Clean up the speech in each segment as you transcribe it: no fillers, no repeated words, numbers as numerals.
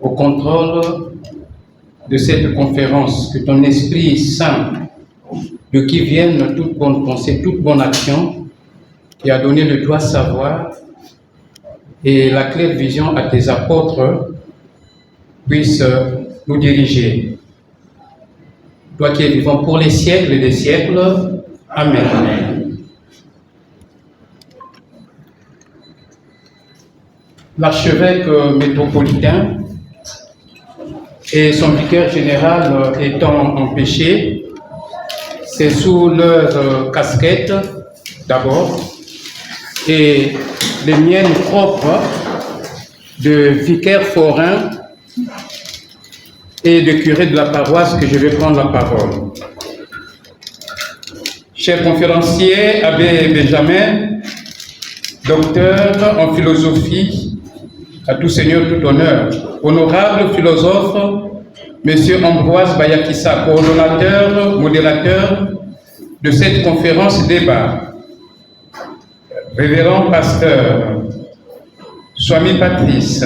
au contrôle de cette conférence, que ton Esprit Saint, de qui vienne toute bonne pensée, toute bonne action, qui a donné le droit savoir et la claire vision à tes apôtres, puisse nous diriger. Toi qui es vivant pour les siècles des siècles. Amen. Amen. L'archevêque métropolitain et son vicaire général étant empêchés, c'est sous leur casquette d'abord et les miennes propres de vicaire forain et de curé de la paroisse que je vais prendre la parole. Cher conférencier, abbé Benjamin, docteur en philosophie, à tout seigneur, tout honneur, honorable philosophe, Monsieur Ambroise Bayakissa, coordonnateur, modérateur de cette conférence débat, révérend pasteur, Swami Patrice,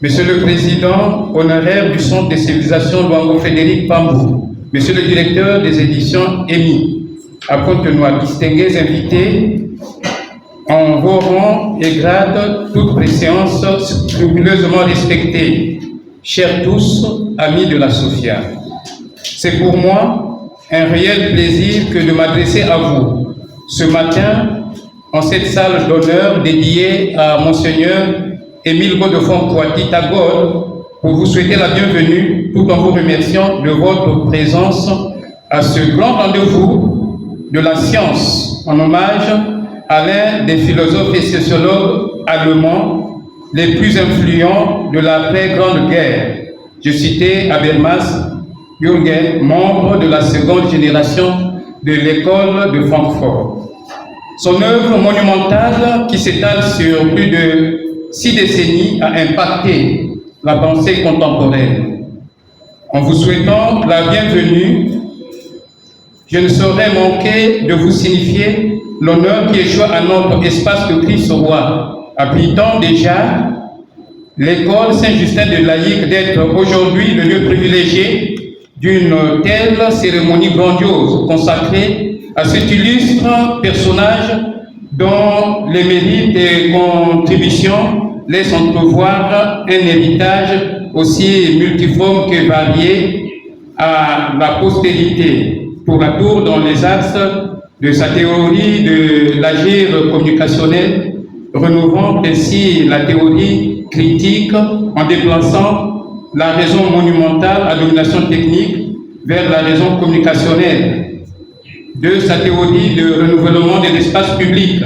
Monsieur le Président honoraire du Centre des civilisations Luango Frédéric Pambou, Monsieur le Directeur des éditions EMI, à Pontenoy, distingués invités, en vos rangs et grades, toute préséance scrupuleusement respectée, chers tous, amis de la Sophia. C'est pour moi un réel plaisir que de m'adresser à vous ce matin en cette salle d'honneur dédiée à Monseigneur Émile Godefroy-Poity Tagore pour vous souhaiter la bienvenue tout en vous remerciant de votre présence à ce grand rendez-vous de la science en hommage à l'un des philosophes et sociologues allemands les plus influents de l'après-grande guerre. Je citais Habermas Jürgen, membre de la seconde génération de l'école de Francfort. Son œuvre monumentale, qui s'étale sur plus de 6 décennies, a impacté la pensée contemporaine. En vous souhaitant la bienvenue, je ne saurais manquer de vous signifier l'honneur qui échoue à notre espace de Christ roi, abritant déjà l'école Saint-Justin de Laïque d'être aujourd'hui le lieu privilégié d'une telle cérémonie grandiose consacrée à cet illustre personnage dont les mérites et contributions laissent entrevoir un héritage aussi multiforme que varié à la postérité, tour à tour dans les axes de sa théorie de l'agir communicationnel, renouvelant ainsi la théorie critique en déplaçant la raison monumentale à domination technique vers la raison communicationnelle, de sa théorie de renouvellement de l'espace public,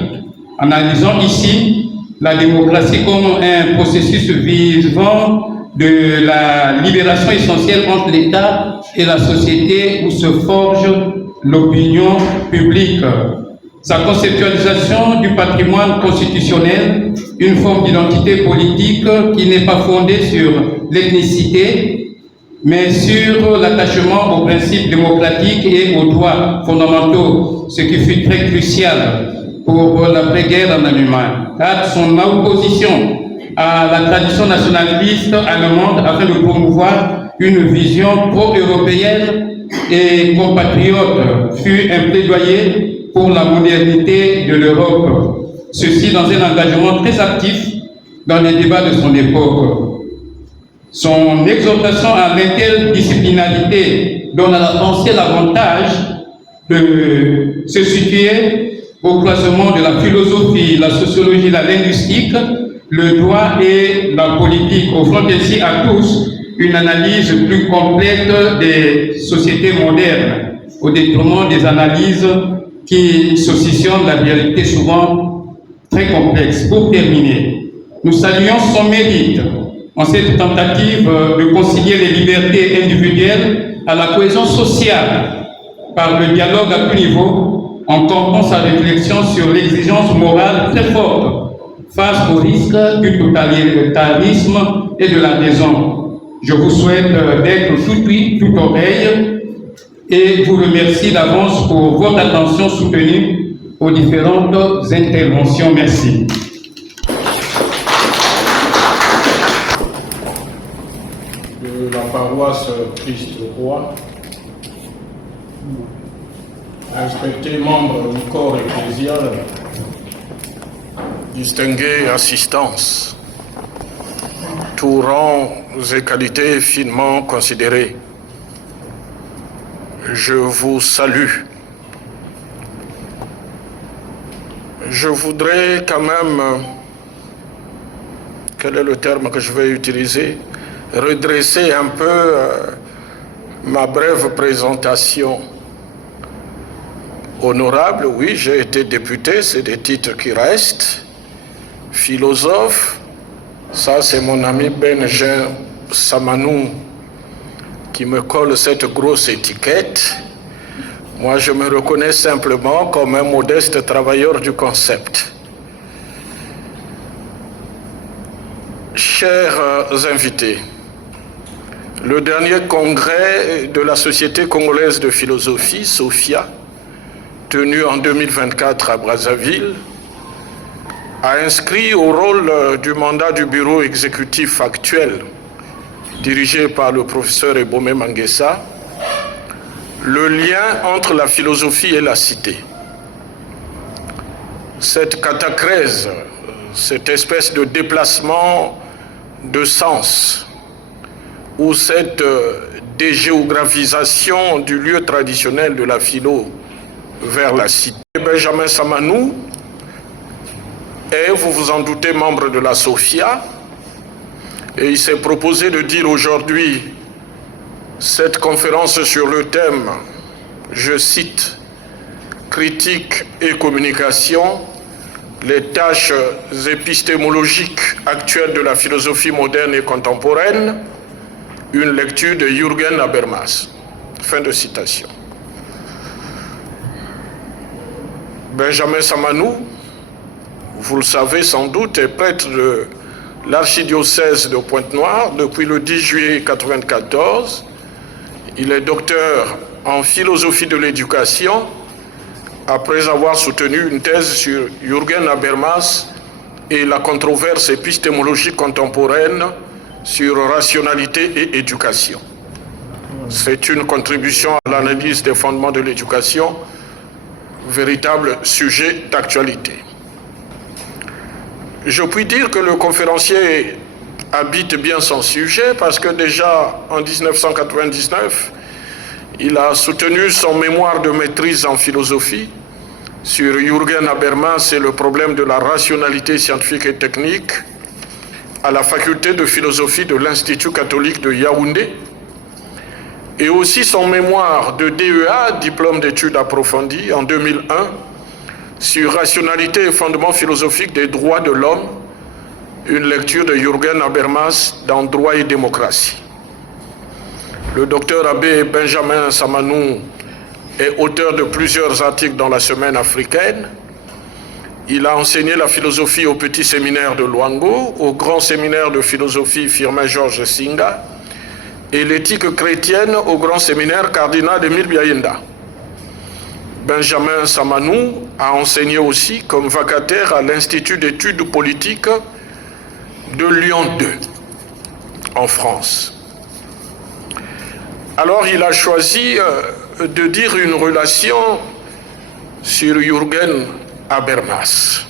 analysant ici la démocratie comme un processus vivant de la libération essentielle entre l'État et la société où se forge l'opinion publique. Sa conceptualisation du patrimoine constitutionnel, une forme d'identité politique qui n'est pas fondée sur l'ethnicité, mais sur l'attachement aux principes démocratiques et aux droits fondamentaux, ce qui fut très crucial pour l'après-guerre en Allemagne, car son opposition à la tradition nationaliste allemande afin de promouvoir une vision pro-européenne et compatriote fut un plaidoyer pour la modernité de l'Europe, ceci dans un engagement très actif dans les débats de son époque. Son exhortation à l'interdisciplinarité donne à la pensée l'avantage de se situer au croisement de la philosophie, la sociologie, la linguistique, le droit et la politique, offrant ainsi à tous une analyse plus complète des sociétés modernes, au détriment des analyses qui saucissonnent la réalité souvent très complexe. Pour terminer, nous saluons son mérite en cette tentative de concilier les libertés individuelles à la cohésion sociale par le dialogue à tout niveau, en campant sa réflexion sur l'exigence morale très forte face au risque du totalitarisme et de la raison. Je vous souhaite d'être tout ouïe, tout oreille, et vous remercie d'avance pour votre attention soutenue aux différentes interventions. Merci. paroisse Christ-Roi, respectés membres du corps ecclésial, distinguée assistance, tous rangs et qualités finement considérés, je vous salue. Je voudrais quand même, quel est le terme que je vais utiliser, redresser un peu ma brève présentation. Honorable, oui, j'ai été député, c'est des titres qui restent. Philosophe, ça c'est mon ami Benjamin Samanou qui me colle cette grosse étiquette. Moi, je me reconnais simplement comme un modeste travailleur du concept. Chers invités, le dernier congrès de la Société congolaise de philosophie, SOPHIA, tenu en 2024 à Brazzaville, a inscrit au rôle du mandat du bureau exécutif actuel, dirigé par le professeur Ebomé Mangessa, le lien entre la philosophie et la cité. Cette catacrèse, cette espèce de déplacement de sens, ou cette dégéographisation du lieu traditionnel de la philo vers la cité. Benjamin Samanou est, vous vous en doutez, membre de la SOPHIA, et il s'est proposé de dire aujourd'hui cette conférence sur le thème, je cite, « Critique et communication, les tâches épistémologiques actuelles de la philosophie moderne et contemporaine », une lecture de Jürgen Habermas. Fin de citation. Benjamin Samanou, vous le savez sans doute, est prêtre de l'archidiocèse de Pointe-Noire depuis le 10 juillet 1994. Il est docteur en philosophie de l'éducation après avoir soutenu une thèse sur Jürgen Habermas et la controverse épistémologique contemporaine sur rationalité et éducation. C'est une contribution à l'analyse des fondements de l'éducation, véritable sujet d'actualité. Je puis dire que le conférencier habite bien son sujet parce que déjà en 1999, il a soutenu son mémoire de maîtrise en philosophie sur Jürgen Habermas et le problème de la rationalité scientifique et technique à la faculté de philosophie de l'Institut catholique de Yaoundé, et aussi son mémoire de DEA, diplôme d'études approfondies, en 2001, sur rationalité et fondements philosophiques des droits de l'homme, une lecture de Jürgen Habermas dans Droit et démocratie. Le docteur abbé Benjamin Samanou est auteur de plusieurs articles dans la Semaine africaine. Il a enseigné la philosophie au petit séminaire de Luango, au grand séminaire de philosophie Firmin Georges Singa, et l'éthique chrétienne au grand séminaire cardinal Émile Biaïenda. Benjamin Samanou a enseigné aussi comme vacataire à l'Institut d'études politiques de Lyon 2, en France. Alors il a choisi de dire une relation sur Jürgen Habermas.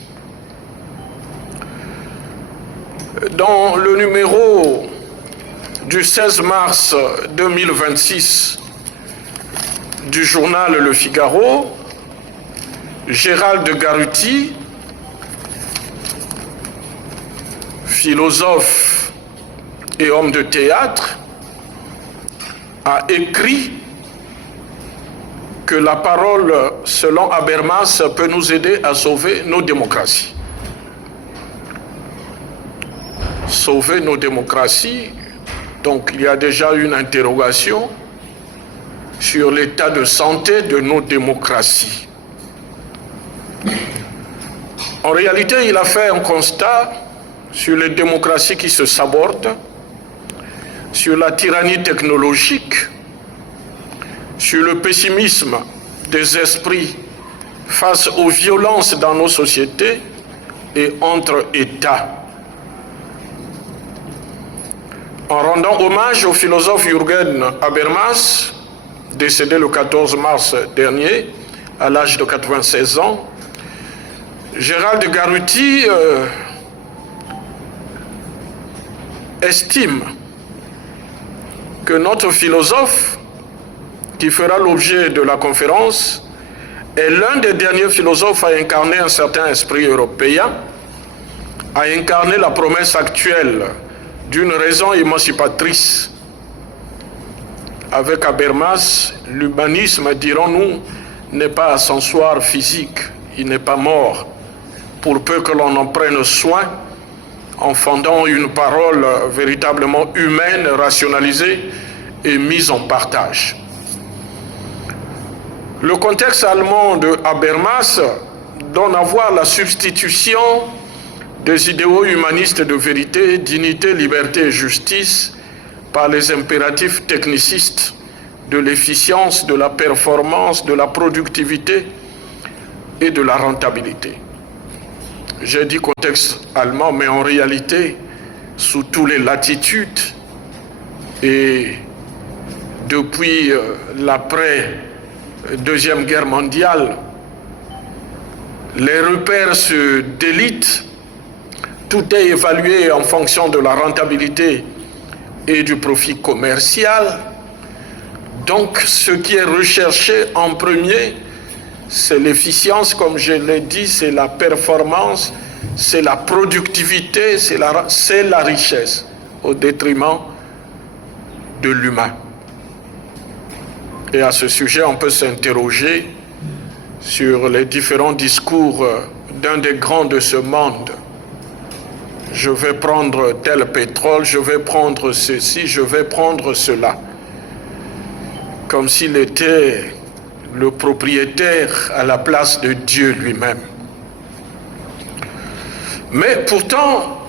Dans le numéro du 16 mars 2026 du journal Le Figaro, Gérald Garuti, philosophe et homme de théâtre, a écrit que la parole, selon Habermas, peut nous aider à sauver nos démocraties. Sauver nos démocraties, donc il y a déjà une interrogation sur l'état de santé de nos démocraties. En réalité, il a fait un constat sur les démocraties qui se sabordent, sur la tyrannie technologique, sur le pessimisme des esprits face aux violences dans nos sociétés et entre États. en rendant hommage au philosophe Jürgen Habermas, décédé le 14 mars dernier, à l'âge de 96 ans, Gérald Garuti estime que notre philosophe, qui fera l'objet de la conférence, est l'un des derniers philosophes à incarner un certain esprit européen, à incarner la promesse actuelle d'une raison émancipatrice. Avec Habermas, l'humanisme, dirons-nous, n'est pas ascensoir physique, il n'est pas mort, pour peu que l'on en prenne soin, en fondant une parole véritablement humaine, rationalisée et mise en partage. Le contexte allemand de Habermas donne à voir la substitution des idéaux humanistes de vérité, dignité, liberté et justice par les impératifs technicistes de l'efficience, de la performance, de la productivité et de la rentabilité. J'ai dit contexte allemand, mais en réalité, sous toutes les latitudes et depuis l'après-Deuxième Guerre mondiale, les repères se délitent, tout est évalué en fonction de la rentabilité et du profit commercial. Donc, ce qui est recherché en premier, c'est l'efficience, comme je l'ai dit, c'est la performance, c'est la productivité, c'est la richesse, au détriment de l'humain. Et à ce sujet, on peut s'interroger sur les différents discours d'un des grands de ce monde. Je vais prendre tel pétrole, je vais prendre ceci, je vais prendre cela. Comme s'il était le propriétaire à la place de Dieu lui-même. Mais pourtant,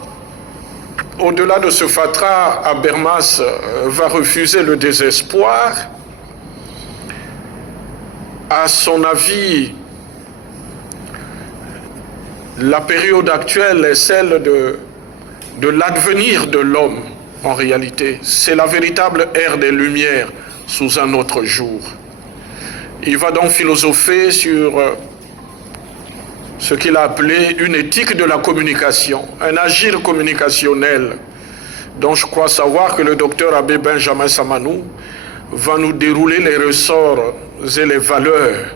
au-delà de ce fatras, Habermas va refuser le désespoir. À son avis, la période actuelle est celle de l'advenir de l'homme, en réalité. C'est la véritable ère des Lumières sous un autre jour. Il va donc philosopher sur ce qu'il a appelé une éthique de la communication, un agir communicationnel, dont je crois savoir que le docteur Abbé Benjamin Samanou va nous dérouler les ressorts et les valeurs.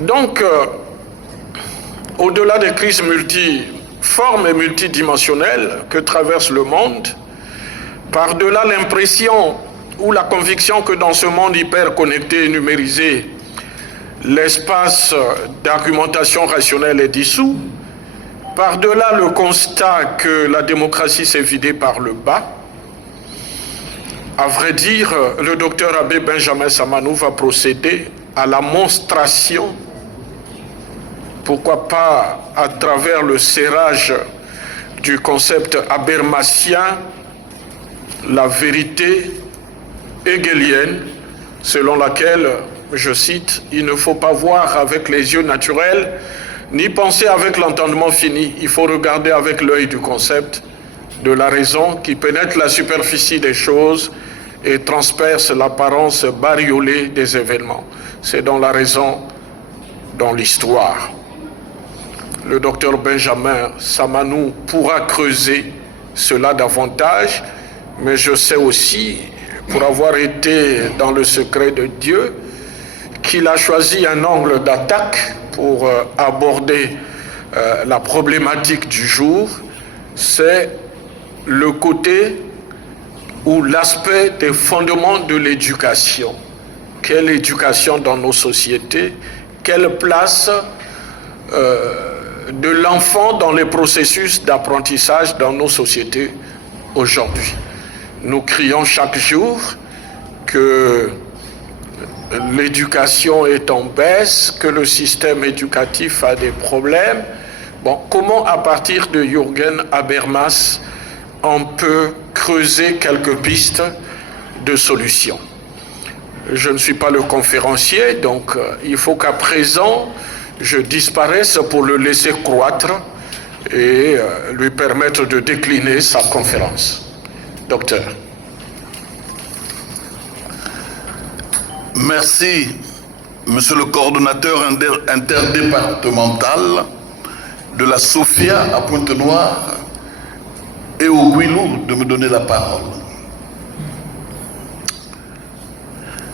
Donc, au-delà des crises multiformes et multidimensionnelles que traverse le monde, par-delà l'impression ou la conviction que dans ce monde hyper connecté et numérisé, l'espace d'argumentation rationnelle est dissous, par-delà le constat que la démocratie s'est vidée par le bas, à vrai dire, le docteur Abbé Benjamin Samanou va procéder à la monstration, pourquoi pas à travers le serrage du concept habermasien, la vérité hegelienne, selon laquelle, je cite, « Il ne faut pas voir avec les yeux naturels, ni penser avec l'entendement fini. Il faut regarder avec l'œil du concept, de la raison qui pénètre la superficie des choses et transperce l'apparence bariolée des événements. C'est dans la raison, dans l'histoire. » Le docteur Benjamin Samanou pourra creuser cela davantage, mais je sais aussi, pour avoir été dans le secret de Dieu, qu'il a choisi un angle d'attaque pour aborder la problématique du jour. C'est le côté ou l'aspect des fondements de l'éducation. Quelle éducation dans nos sociétés? Quelle place de l'enfant dans les processus d'apprentissage dans nos sociétés aujourd'hui? Nous crions chaque jour que l'éducation est en baisse, que le système éducatif a des problèmes. Bon, comment à partir de Jürgen Habermas on peut creuser quelques pistes de solutions? je ne suis pas le conférencier, donc il faut qu'à présent, je disparaisse pour le laisser croître et lui permettre de décliner sa conférence. Docteur. Merci, monsieur le coordonnateur interdépartemental de la SOFIA à Pointe-Noire et au Gouilou de me donner la parole.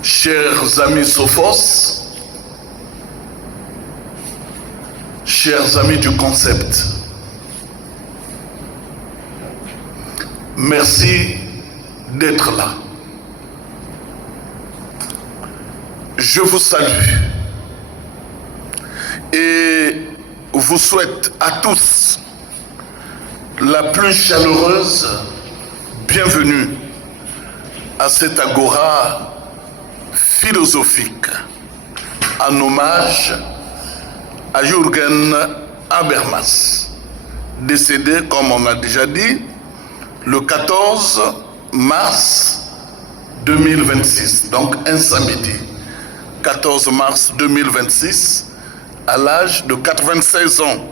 Chers amis Sophos, chers amis du concept, merci d'être là. Je vous salue et vous souhaite à tous la plus chaleureuse bienvenue à cette agora philosophique en hommage à Jürgen Habermas, décédé, comme on a déjà dit, le 14 mars 2026, donc un samedi, 14 mars 2026, à l'âge de 96 ans.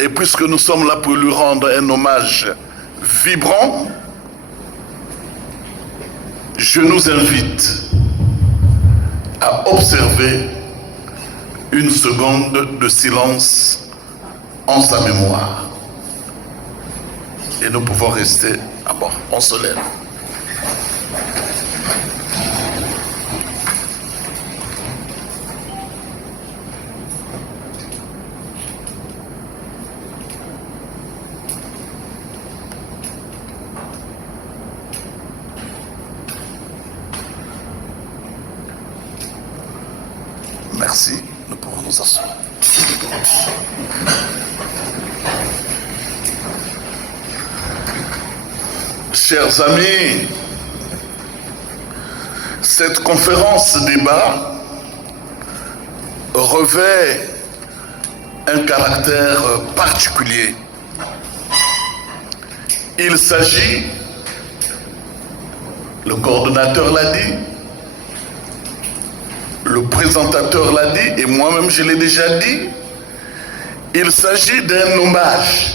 Et puisque nous sommes là pour lui rendre un hommage vibrant, je nous invite à observer une seconde de silence en sa mémoire. Et nous pouvons rester à bord. On se lève. Merci, nous pouvons nous asseoir. Chers amis, cette conférence débat revêt un caractère particulier. Il s'agit, le coordonnateur l'a dit, le présentateur l'a dit et moi-même je l'ai déjà dit, il s'agit d'un hommage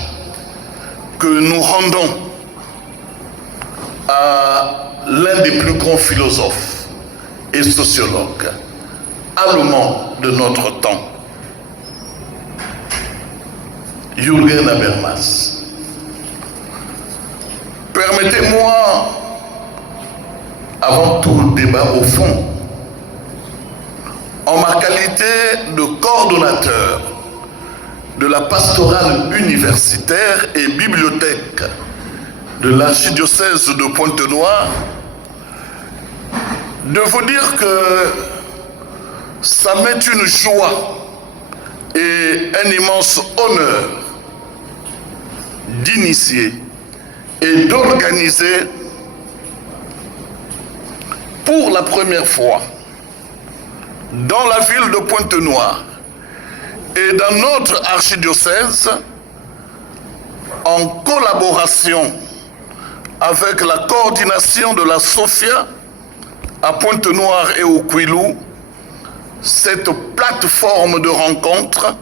que nous rendons à l'un des plus grands philosophes et sociologues allemands de notre temps, Jürgen Habermas. Permettez-moi, avant tout le débat au fond, en ma qualité de coordonnateur de la pastorale universitaire et bibliothèque de l'archidiocèse de Pointe-Noire, de vous dire que ça m'est une joie et un immense honneur d'initier et d'organiser pour la première fois dans la ville de Pointe-Noire et dans notre archidiocèse, en collaboration avec la coordination de la SOFIA à Pointe-Noire et au Gouilou, cette plateforme de rencontre,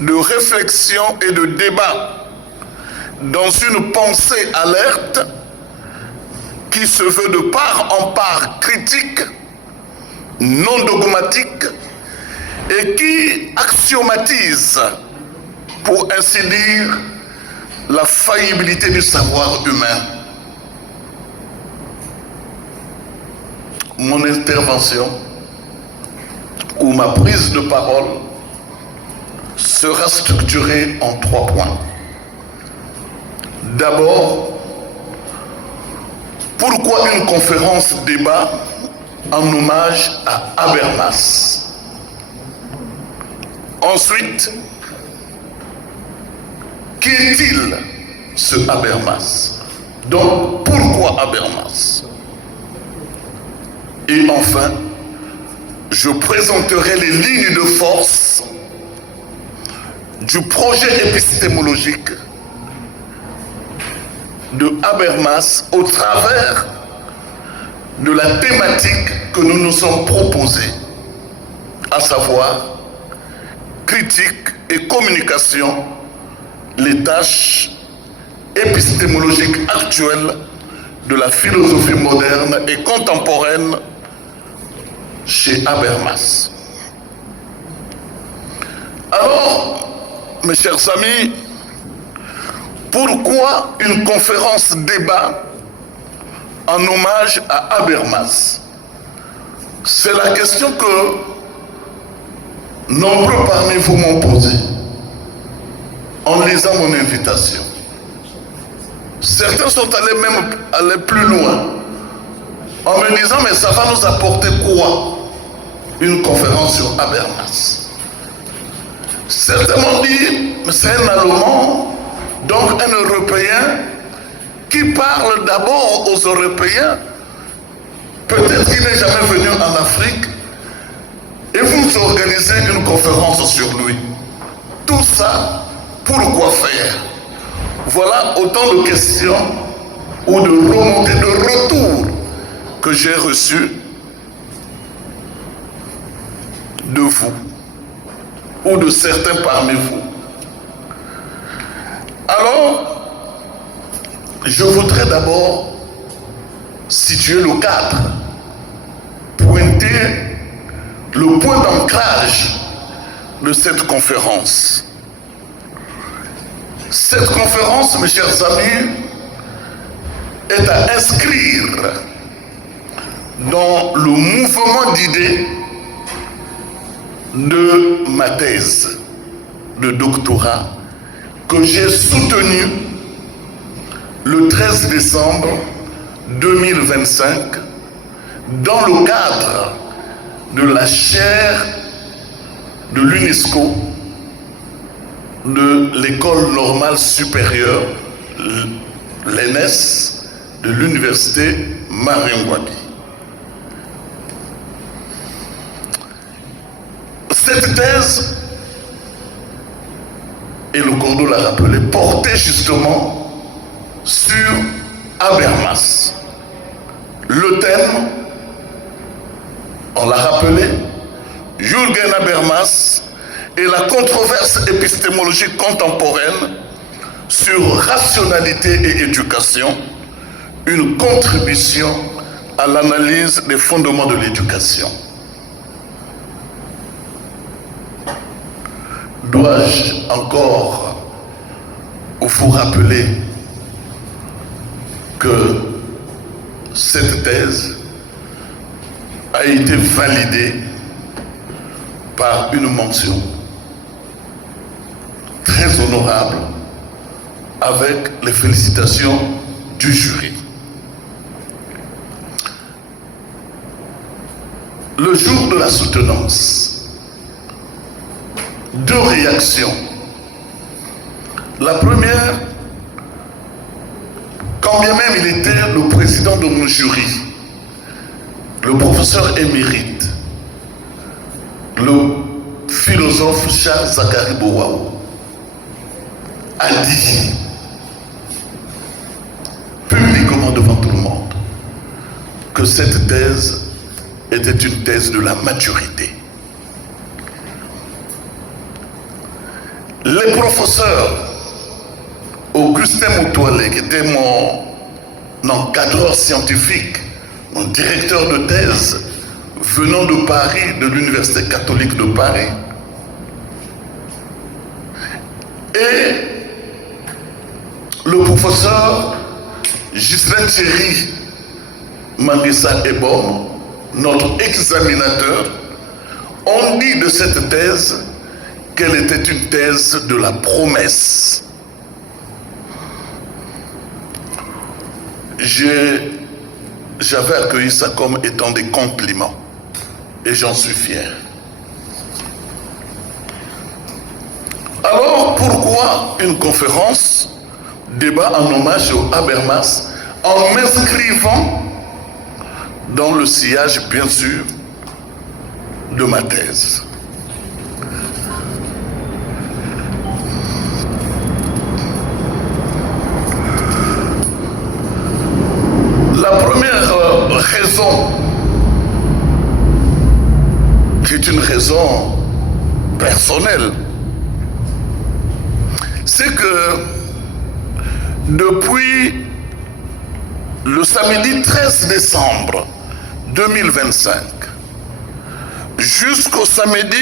de réflexion et de débat dans une pensée alerte qui se veut de part en part critique, non dogmatique et qui axiomatise, pour ainsi dire, la faillibilité du savoir humain. Mon intervention ou ma prise de parole sera structurée en 3 points. D'abord, pourquoi une conférence débat en hommage à Habermas? Ensuite, qui est-il, ce Habermas? Donc, pourquoi Habermas? Et enfin, je présenterai les lignes de force du projet épistémologique de Habermas au travers de la thématique que nous nous sommes proposés, à savoir critique et communication, les tâches épistémologiques actuelles de la philosophie moderne et contemporaine chez Habermas. Alors, mes chers amis, pourquoi une conférence débat en hommage à Habermas? C'est la question que nombreux parmi vous m'ont posée en lisant mon invitation. Certains sont allés même plus loin en me disant mais ça va nous apporter quoi une conférence sur Habermas? Certains m'ont dit c'est un Allemand, donc un Européen qui parle d'abord aux Européens. Peut-être qu'il n'est jamais venu en Afrique et vous organisez une conférence sur lui. Tout ça, pourquoi faire? Voilà autant de questions ou de remontées, de retours que j'ai reçus de vous ou de certains parmi vous. Alors, je voudrais d'abord situer le cadre, pointer le point d'ancrage de cette conférence. Cette conférence, mes chers amis, est à inscrire dans le mouvement d'idées de ma thèse de doctorat que j'ai soutenue le 13 décembre 2025 dans le cadre de la chaire de l'UNESCO de l'École normale supérieure, l'ENS, de l'Université Marine-Ngouabi. Cette thèse, et le Cordo l'a rappelé, portait justement sur Habermas. Le thème, on l'a rappelé, Jürgen Habermas et la controverse épistémologique contemporaine sur rationalité et éducation, une contribution à l'analyse des fondements de l'éducation. Dois-je encore vous rappeler que cette thèse a été validée par une mention très honorable avec les félicitations du jury. Le jour de la soutenance, deux réactions. La première, quand bien même il était le président de mon jury, le professeur émérite, le philosophe Charles Zakari Bowaou, a dit publiquement devant tout le monde que cette thèse était une thèse de la maturité. Les professeurs Augustin Moutoualé, qui était mon encadreur scientifique, mon directeur de thèse, venant de Paris, de l'Université catholique de Paris, et le professeur Ghislain Thierry Mangissa Ebom, notre examinateur, ont dit de cette thèse qu'elle était une thèse de la promesse. J'avais accueilli ça comme étant des compliments et j'en suis fier. Alors pourquoi une conférence, débat en hommage au Habermas, en m'inscrivant dans le sillage bien sûr de ma thèse? que depuis le samedi 13 décembre 2025 jusqu'au samedi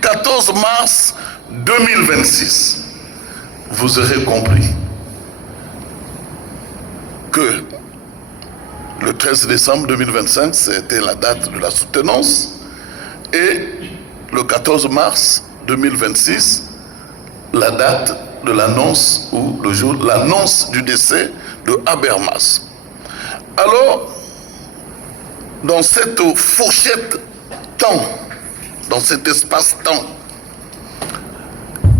14 mars 2026, vous aurez compris que le 13 décembre 2025, c'était la date de la soutenance, et le 14 mars 2026, la date de l'annonce, ou le jour, l'annonce du décès de Habermas. Alors, dans cette fourchette temps, dans cet espace-temps,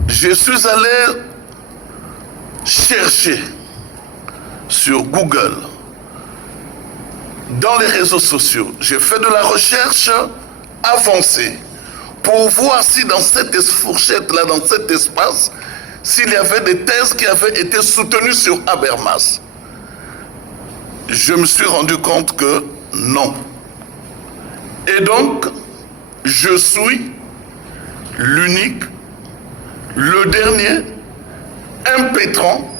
je suis allé chercher sur Google, dans les réseaux sociaux, j'ai fait de la recherche avancée pour voir si dans cette fourchette-là, dans cet espace, s'il y avait des thèses qui avaient été soutenues sur Habermas. Je me suis rendu compte que non. Et donc, je suis l'unique, le dernier, impétrant,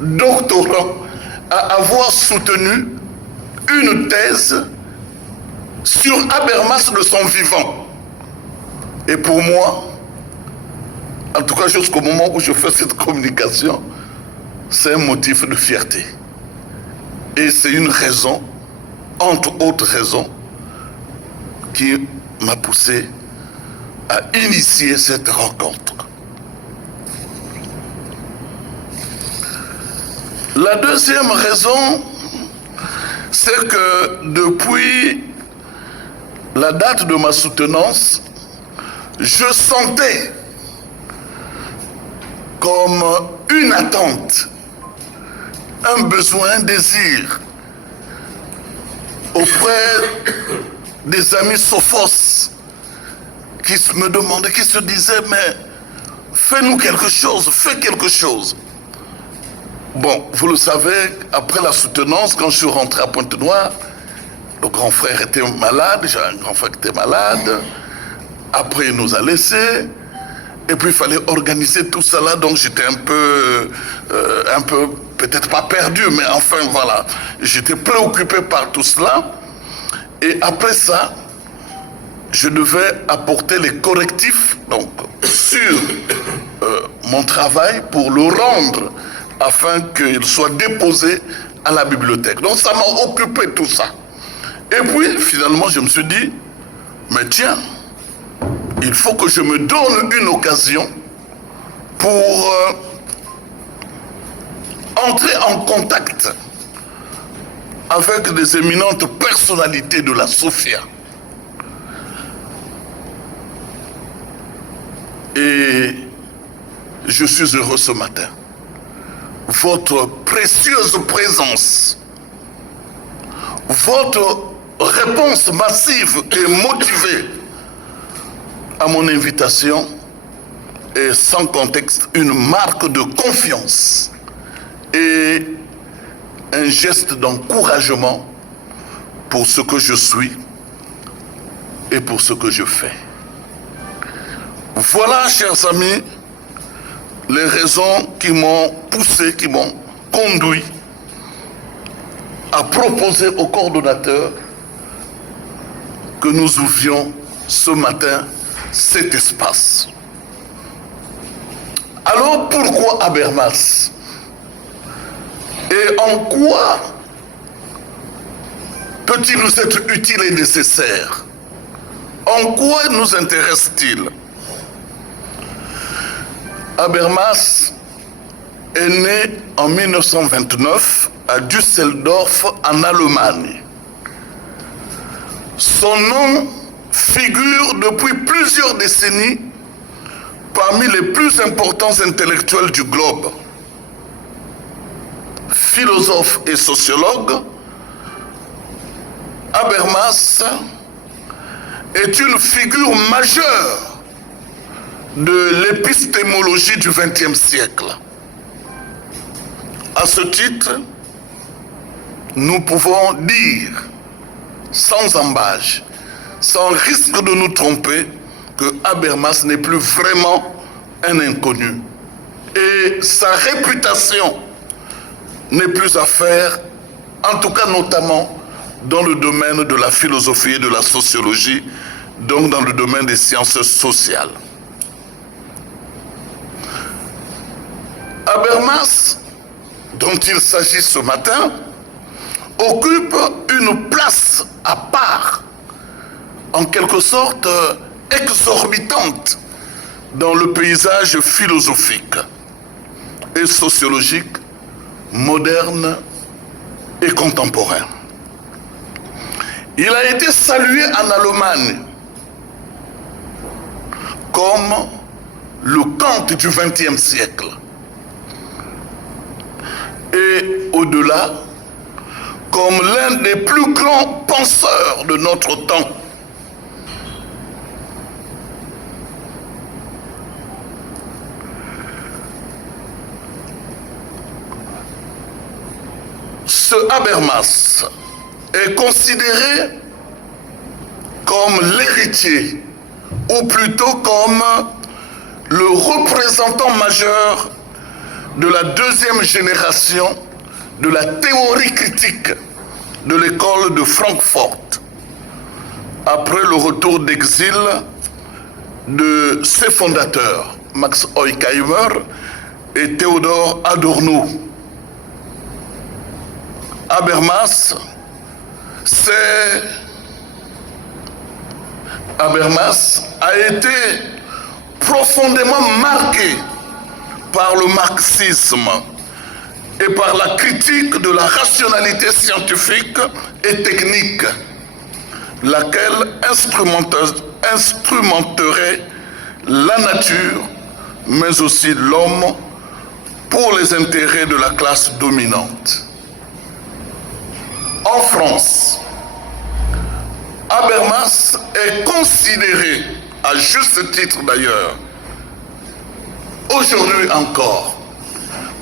doctorant, à avoir soutenu une thèse sur Habermas de son vivant. Et pour moi, en tout cas jusqu'au moment où je fais cette communication, c'est un motif de fierté. Et c'est une raison, entre autres raisons, qui m'a poussé à initier cette rencontre. La deuxième raison, c'est que depuis la date de ma soutenance, je sentais comme une attente, un besoin, un désir auprès des amis sophos qui me demandaient, qui se disaient, mais fais-nous quelque chose, fais quelque chose. Bon, vous le savez, après la soutenance, quand je suis rentré à Pointe-Noire, le grand frère était malade, j'ai un grand frère qui était malade. Après, il nous a laissés. Et puis, il fallait organiser tout cela. Donc, j'étais un peu, peut-être pas perdu, mais enfin, voilà. J'étais préoccupé par tout cela. Et après ça, je devais apporter les correctifs, donc, sur mon travail pour le rendre, afin qu'il soit déposé à la bibliothèque. Donc, ça m'a occupé tout ça. Et puis, finalement, je me suis dit, mais tiens, il faut que je me donne une occasion pour entrer en contact avec des éminentes personnalités de la Sophia. Et je suis heureux ce matin. Votre précieuse présence, votre réponse massive et motivée à mon invitation est sans contexte une marque de confiance et un geste d'encouragement pour ce que je suis et pour ce que je fais. Voilà, chers amis, les raisons qui m'ont poussé, qui m'ont conduit à proposer au coordonnateur que nous ouvrions ce matin cet espace. Alors pourquoi Habermas? Et en quoi peut-il nous être utile et nécessaire? En quoi nous intéresse-t-il? Habermas est né en 1929 à Düsseldorf, en Allemagne. Son nom figure depuis plusieurs décennies parmi les plus importants intellectuels du globe. Philosophe et sociologue, Habermas est une figure majeure de l'épistémologie du XXe siècle. À ce titre, nous pouvons dire, sans ambages, sans risque de nous tromper, que Habermas n'est plus vraiment un inconnu. et sa réputation n'est plus à faire, en tout cas notamment dans le domaine de la philosophie et de la sociologie, donc dans le domaine des sciences sociales. Habermas, dont il s'agit ce matin, occupe une place à part, en quelque sorte exorbitante, dans le paysage philosophique et sociologique moderne et contemporain. Il a été salué en Allemagne comme le Kant du XXe siècle. Et au-delà, comme l'un des plus grands penseurs de notre temps. Ce Habermas est considéré comme l'héritier, ou plutôt comme le représentant majeur de la deuxième génération de la théorie critique de l'école de Francfort, après le retour d'exil de ses fondateurs, Max Horkheimer et Theodor Adorno. Habermas a été profondément marqué par le marxisme et par la critique de la rationalité scientifique et technique, laquelle instrumenterait la nature, mais aussi l'homme, pour les intérêts de la classe dominante. En France, Habermas est considéré, à juste titre d'ailleurs, aujourd'hui encore,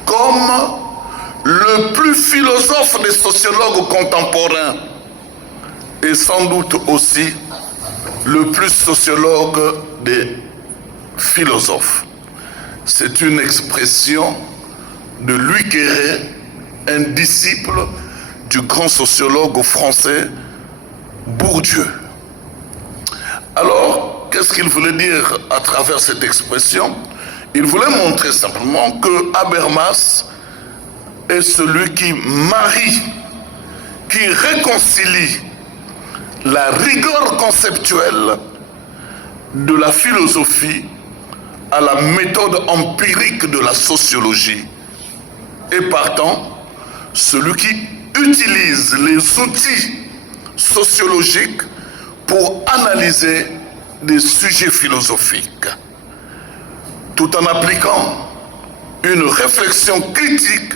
comme le plus philosophe des sociologues contemporains et sans doute aussi le plus sociologue des philosophes. C'est une expression de Louis Quéré, un disciple du grand sociologue français Bourdieu. Alors, qu'est-ce qu'il voulait dire à travers cette expression? Il voulait montrer simplement que Habermas est celui qui marie, qui réconcilie la rigueur conceptuelle de la philosophie à la méthode empirique de la sociologie, et partant, celui qui utilise les outils sociologiques pour analyser des sujets philosophiques, tout en appliquant une réflexion critique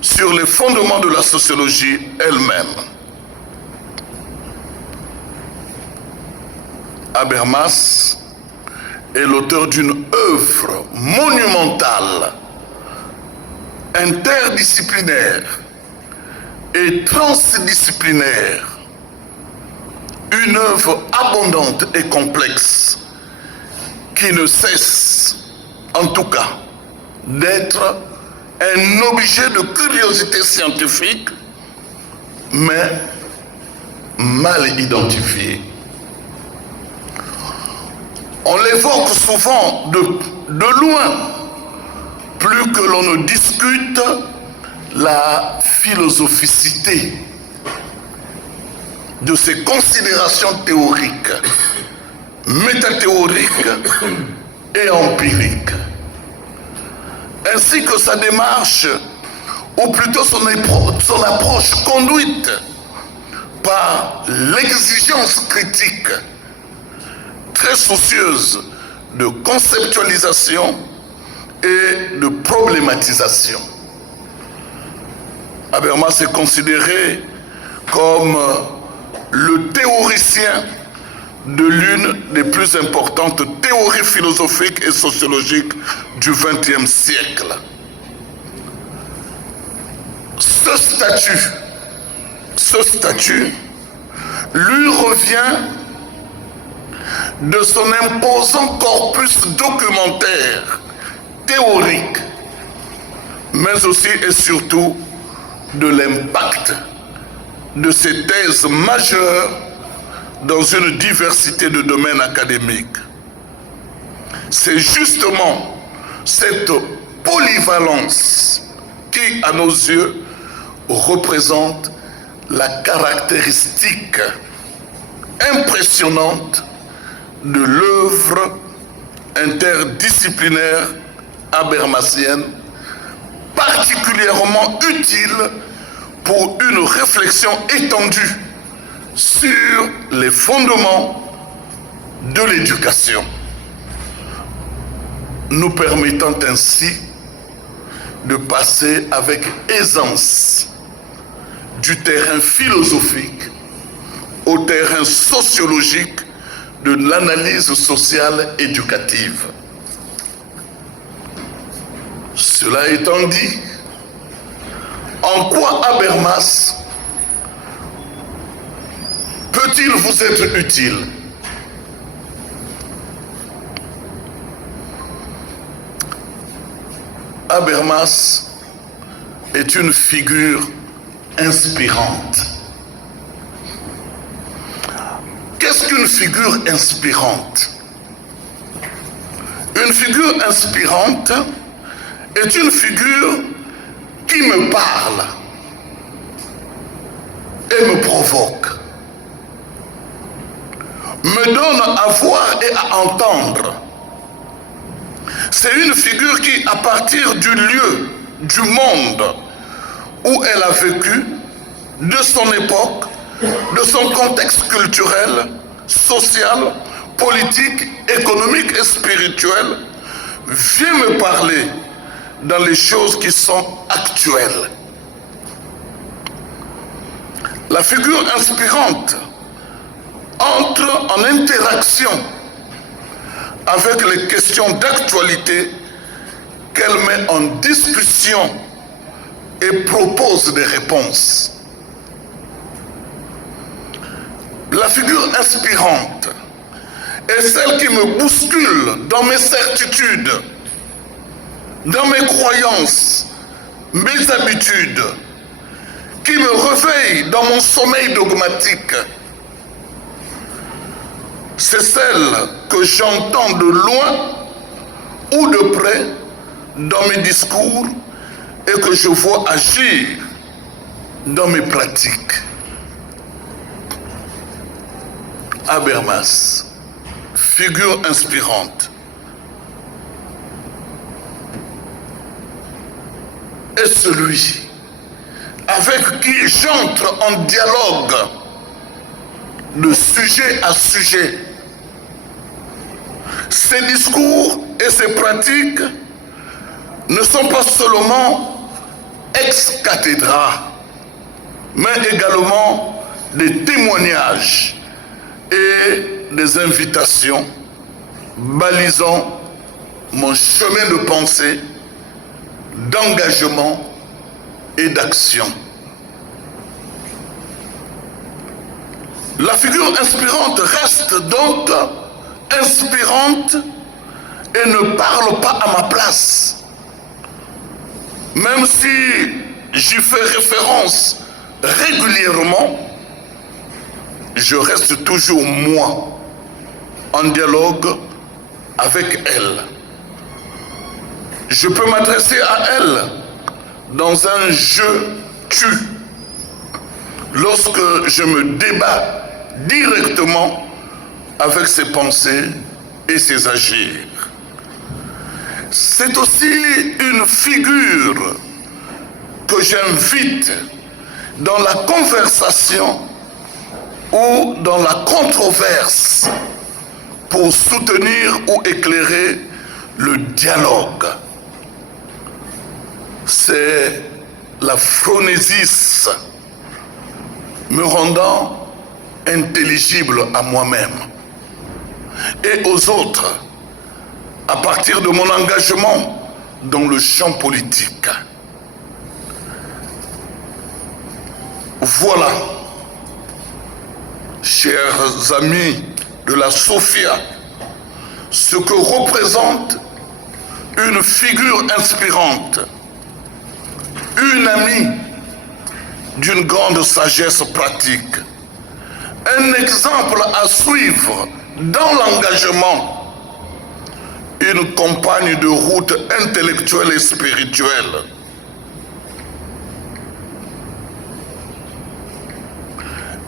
sur les fondements de la sociologie elle-même. Habermas est l'auteur d'une œuvre monumentale, interdisciplinaire et transdisciplinaire, une œuvre abondante et complexe qui ne cesse, en tout cas, d'être un objet de curiosité scientifique, mais mal identifié. On l'évoque souvent de loin, plus que l'on ne discute la philosophicité de ses considérations théoriques, métathéoriques et empiriques, ainsi que sa démarche, ou plutôt son approche conduite par l'exigence critique, très soucieuse de conceptualisation et de problématisation. Habermas est considéré comme le théoricien de l'une des plus importantes théories philosophiques et sociologiques du XXe siècle. Ce statut lui revient de son imposant corpus documentaire, théorique mais aussi et surtout de l'impact de ces thèses majeures dans une diversité de domaines académiques. C'est justement cette polyvalence qui, à nos yeux, représente la caractéristique impressionnante de l'œuvre interdisciplinaire habermasienne, particulièrement utile pour une réflexion étendue sur les fondements de l'éducation, nous permettant ainsi de passer avec aisance du terrain philosophique au terrain sociologique de l'analyse sociale éducative. Cela étant dit, en quoi Habermas peut-il vous être utile? Habermas est une figure inspirante. Qu'est-ce qu'une figure inspirante? Une figure inspirante est une figure qui me parle et me provoque, me donne à voir et à entendre. C'est une figure qui, à partir du lieu, du monde où elle a vécu, de son époque, de son contexte culturel, social, politique, économique et spirituel, vient me parler dans les choses qui sont actuelles. La figure inspirante entre en interaction avec les questions d'actualité qu'elle met en discussion et propose des réponses. La figure inspirante est celle qui me bouscule dans mes certitudes, dans mes croyances, mes habitudes, qui me réveille dans mon sommeil dogmatique. C'est celle que j'entends de loin ou de près dans mes discours et que je vois agir dans mes pratiques. Habermas, figure inspirante, est celui avec qui j'entre en dialogue de sujet à sujet. Ces discours et ces pratiques ne sont pas seulement ex cathedra, mais également des témoignages et des invitations balisant mon chemin de pensée, d'engagement et d'action. La figure inspirante reste donc inspirante et ne parle pas à ma place. Même si j'y fais référence régulièrement, je reste toujours moi, en dialogue avec elle. Je peux m'adresser à elle dans un je-tu, lorsque je me débat directement avec ses pensées et ses agirs. C'est aussi une figure que j'invite dans la conversation ou dans la controverse pour soutenir ou éclairer le dialogue. C'est la phronésis me rendant intelligible à moi-même et aux autres à partir de mon engagement dans le champ politique. Voilà, chers amis de la Sophia, ce que représente une figure inspirante une amie d'une grande sagesse pratique, un exemple à suivre dans l'engagement, une compagne de route intellectuelle et spirituelle.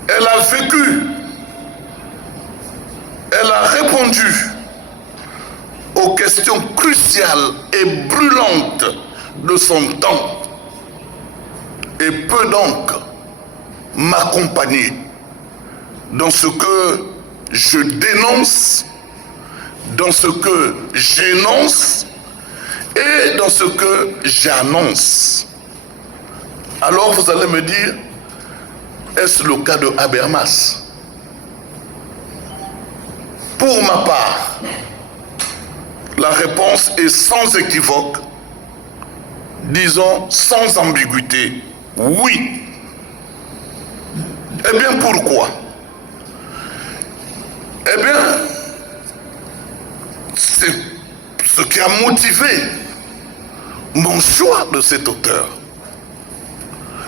Elle a vécu, elle a répondu aux questions cruciales et brûlantes de son temps et peut donc m'accompagner dans ce que je dénonce, dans ce que j'énonce et dans ce que j'annonce. Alors vous allez me dire, est-ce le cas de Habermas? Pour ma part, la réponse est sans équivoque, disons sans ambiguïté, oui. Eh bien, pourquoi? Eh bien, c'est ce qui a motivé mon choix de cet auteur.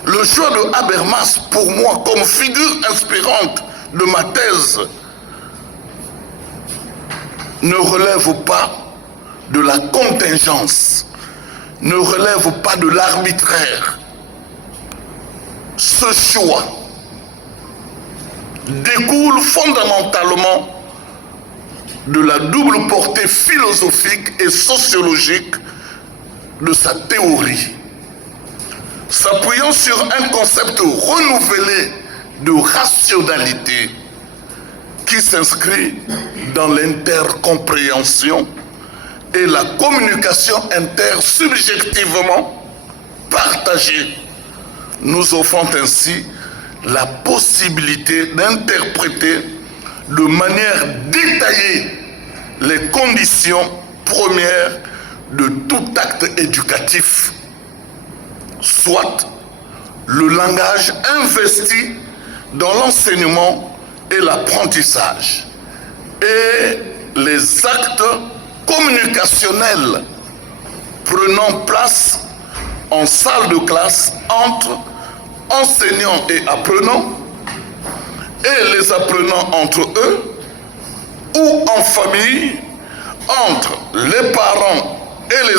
Le choix de Habermas, pour moi, comme figure inspirante de ma thèse, ne relève pas de la contingence, ne relève pas de l'arbitraire. Ce choix découle fondamentalement de la double portée philosophique et sociologique de sa théorie, s'appuyant sur un concept renouvelé de rationalité qui s'inscrit dans l'intercompréhension et la communication intersubjectivement partagée, nous offrant ainsi la possibilité d'interpréter de manière détaillée les conditions premières de tout acte éducatif, soit le langage investi dans l'enseignement et l'apprentissage, et les actes communicationnels prenant place en salle de classe entre enseignants et apprenants, et les apprenants entre eux, ou en famille, entre les parents et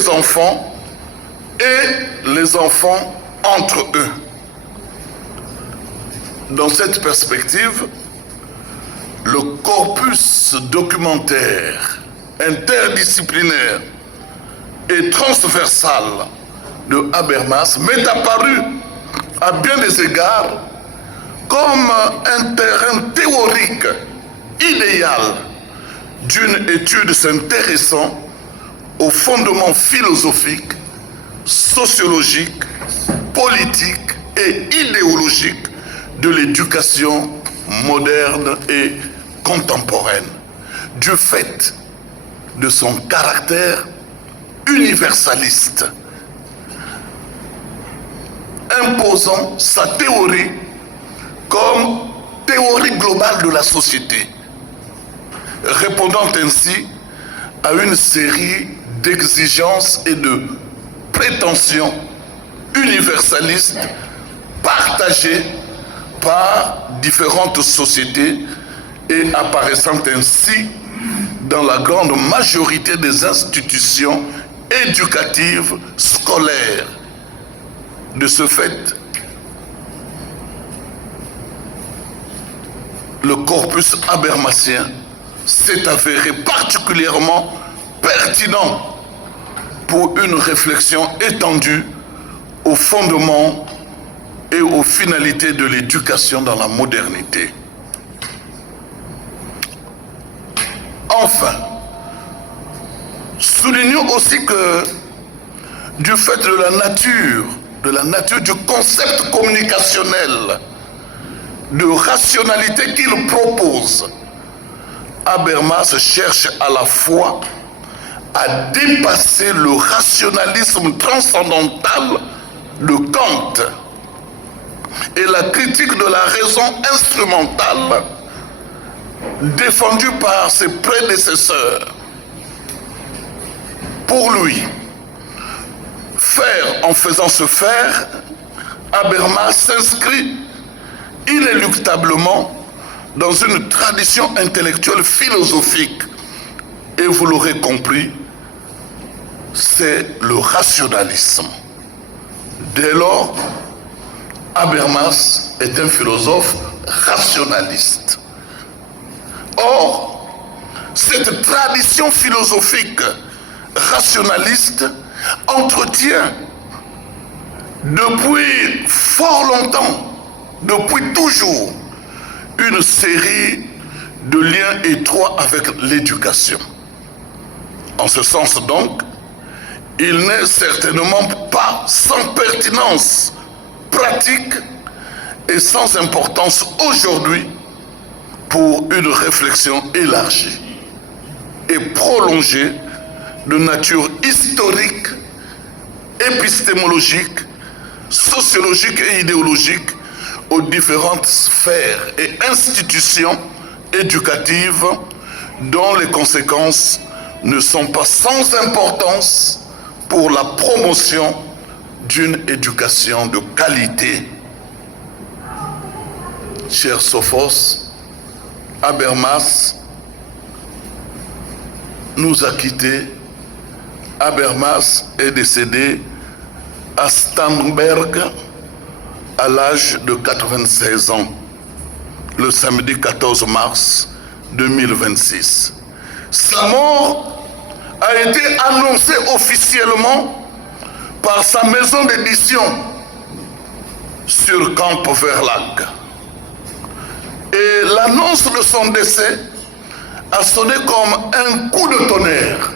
les enfants entre eux. Dans cette perspective, le corpus documentaire interdisciplinaire et transversal de Habermas m'est apparu à bien des égards comme un terrain théorique idéal d'une étude s'intéressant aux fondements philosophiques, sociologiques, politiques et idéologiques de l'éducation moderne et contemporaine, du fait de son caractère universaliste, imposant sa théorie comme théorie globale de la société, répondant ainsi à une série d'exigences et de prétentions universalistes partagées par différentes sociétés et apparaissant ainsi dans la grande majorité des institutions éducatives scolaires. De ce fait, le corpus habermasien s'est avéré particulièrement pertinent pour une réflexion étendue aux fondements et aux finalités de l'éducation dans la modernité. Enfin, soulignons aussi que du fait de la nature du concept communicationnel, de rationalité qu'il propose, Habermas cherche à la fois à dépasser le rationalisme transcendantal de Kant et la critique de la raison instrumentale défendue par ses prédécesseurs. Pour lui, faire en faisant se faire, Habermas s'inscrit inéluctablement dans une tradition intellectuelle philosophique. Et vous l'aurez compris, c'est le rationalisme. Dès lors, Habermas est un philosophe rationaliste. Or, cette tradition philosophique rationaliste entretient depuis fort longtemps, depuis toujours, une série de liens étroits avec l'éducation. En ce sens donc, il n'est certainement pas sans pertinence pratique et sans importance aujourd'hui pour une réflexion élargie et prolongée de nature historique, épistémologique, sociologique et idéologique aux différentes sphères et institutions éducatives dont les conséquences ne sont pas sans importance pour la promotion d'une éducation de qualité. Cher Sophos, Habermas nous a quittés. Habermas est décédé à Starnberg à l'âge de 96 ans, le samedi 14 mars 2026. Sa mort a été annoncée officiellement par sa maison d'édition sur Camp Verlag. Et l'annonce de son décès a sonné comme un coup de tonnerre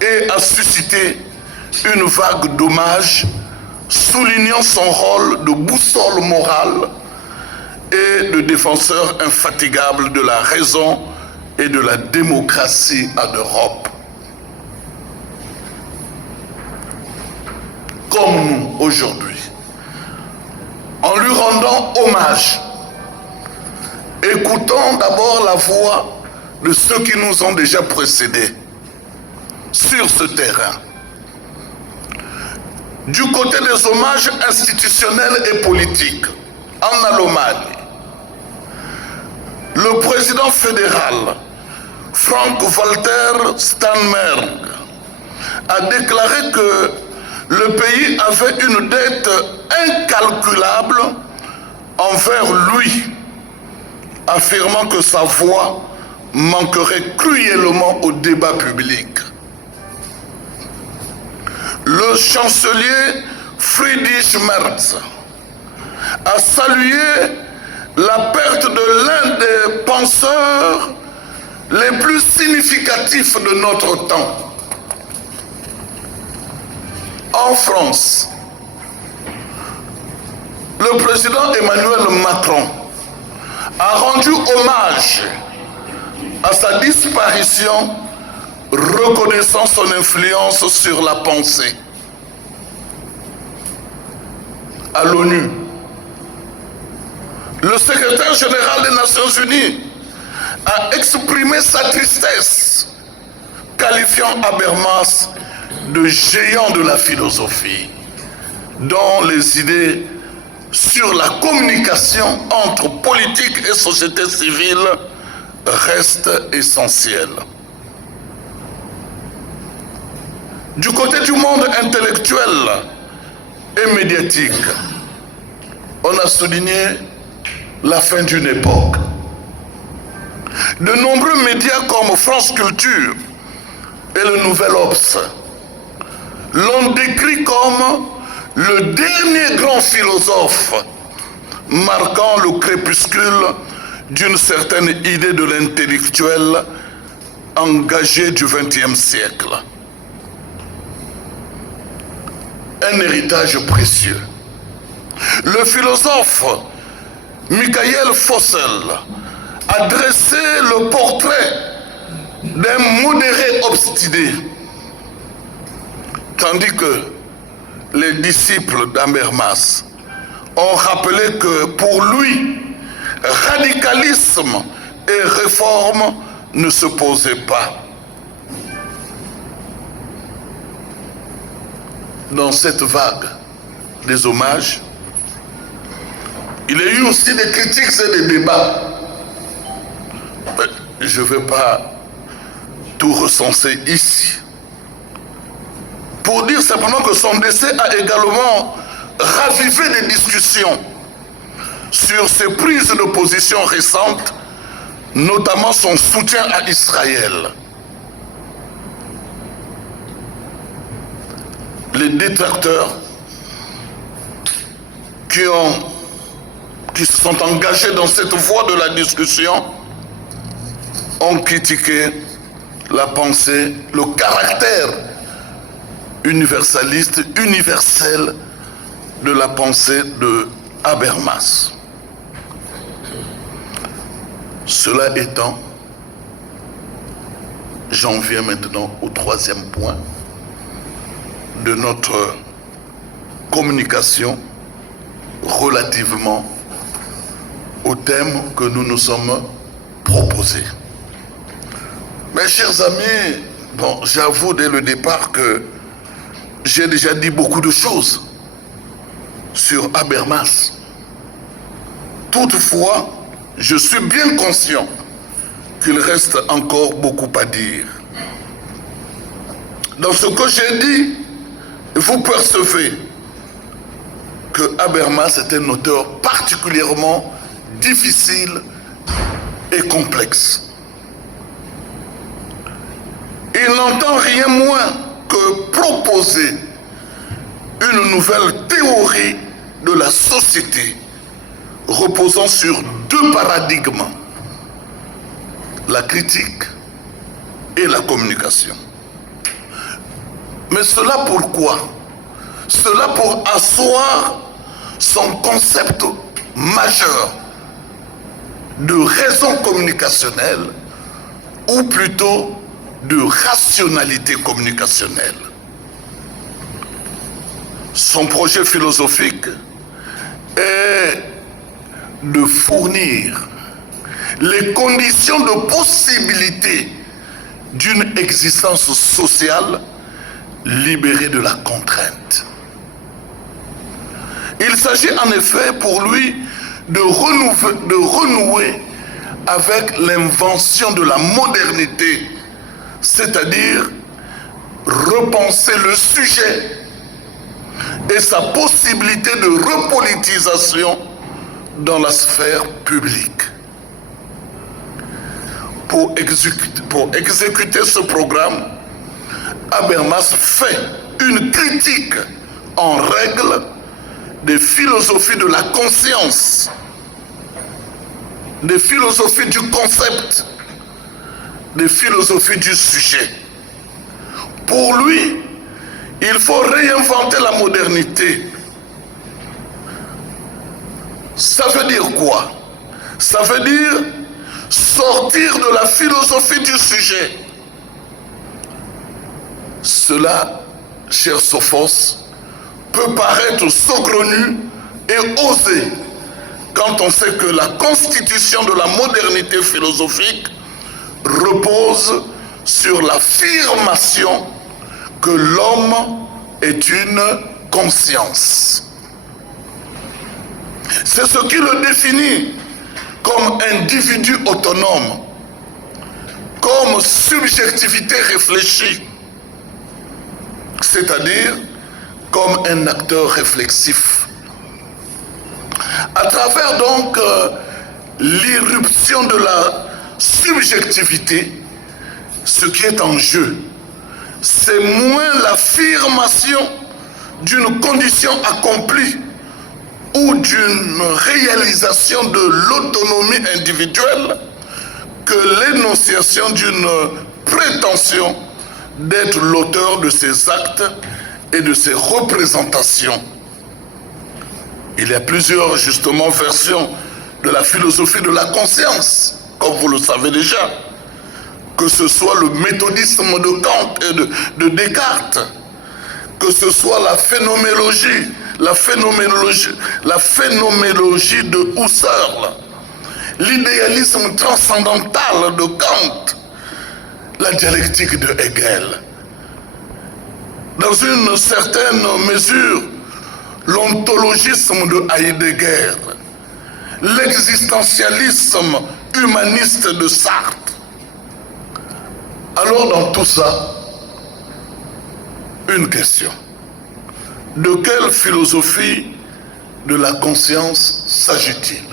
et a suscité une vague d'hommages soulignant son rôle de boussole morale et de défenseur infatigable de la raison et de la démocratie en Europe. Comme nous aujourd'hui, en lui rendant hommage, écoutons d'abord la voix de ceux qui nous ont déjà précédés sur ce terrain. Du côté des hommages institutionnels et politiques, en Allemagne, le président fédéral, Frank-Walter Steinmeier, a déclaré que le pays avait une dette incalculable envers lui, affirmant que sa voix manquerait cruellement au débat public. Le chancelier Friedrich Merz a salué la perte de l'un des penseurs les plus significatifs de notre temps. En France, le président Emmanuel Macron a rendu hommage à sa disparition, reconnaissant son influence sur la pensée. À l'ONU, le secrétaire général des Nations Unies a exprimé sa tristesse, qualifiant Habermas de géant de la philosophie, dont les idées sur la communication entre politique et société civile restent essentielles. Du côté du monde intellectuel et médiatique, on a souligné la fin d'une époque. De nombreux médias comme France Culture et le Nouvel Obs l'ont décrit comme le dernier grand philosophe, marquant le crépuscule d'une certaine idée de l'intellectuel engagé du XXe siècle. Un héritage précieux. Le philosophe Michael Fossel a dressé le portrait d'un modéré obstiné, tandis que les disciples d'Habermas ont rappelé que pour lui, radicalisme et réforme ne se posaient pas. dans cette vague des hommages, il y a eu aussi des critiques et des débats. Je ne vais pas tout recenser ici. Pour dire simplement que son décès a également ravivé des discussions sur ses prises de position récentes, notamment son soutien à Israël. Les détracteurs qui se sont engagés dans cette voie de la discussion ont critiqué la pensée, le caractère universaliste, universel de la pensée de Habermas. Cela étant, j'en viens maintenant au troisième point de notre communication relativement au thème que nous nous sommes proposés. Mes chers amis, bon, j'avoue dès le départ que j'ai déjà dit beaucoup de choses sur Habermas. Toutefois, je suis bien conscient qu'il reste encore beaucoup à dire. Dans ce que j'ai dit, vous percevez que Habermas est un auteur particulièrement difficile et complexe. Il n'entend rien moins que proposer une nouvelle théorie de la société reposant sur deux paradigmes, la critique et la communication. Mais cela pourquoi? Cela pour asseoir son concept majeur de raison communicationnelle, ou plutôt de rationalité communicationnelle. Son projet philosophique est de fournir les conditions de possibilité d'une existence sociale libérée de la contrainte. Il s'agit en effet pour lui de renouer avec l'invention de la modernité, c'est-à-dire repenser le sujet et sa possibilité de repolitisation dans la sphère publique. Pour exécuter ce programme, Habermas fait une critique en règle des philosophies de la conscience, des philosophies du concept, des philosophies du sujet. Pour lui, il faut réinventer la modernité. Ça veut dire quoi? Ça veut dire sortir de la philosophie du sujet. Cela, cher Sophos, peut paraître saugrenu et osé quand on sait que la constitution de la modernité philosophique repose sur l'affirmation que l'homme est une conscience. C'est ce qui le définit comme individu autonome, comme subjectivité réfléchie, c'est-à-dire comme un acteur réflexif. À travers donc l'irruption de la subjectivité, ce qui est en jeu, c'est moins l'affirmation d'une condition accomplie ou d'une réalisation de l'autonomie individuelle que l'énonciation d'une prétention d'être l'auteur de ses actes et de ses représentations. Il y a plusieurs, justement, versions de la philosophie de la conscience, comme vous le savez déjà, que ce soit le méthodisme de Kant et de Descartes, que ce soit la phénoménologie de Husserl, l'idéalisme transcendantal de Kant, la dialectique de Hegel. dans une certaine mesure, l'ontologisme de Heidegger, l'existentialisme humaniste de Sartre. Alors dans tout ça, une question. De quelle philosophie de la conscience s'agit-il?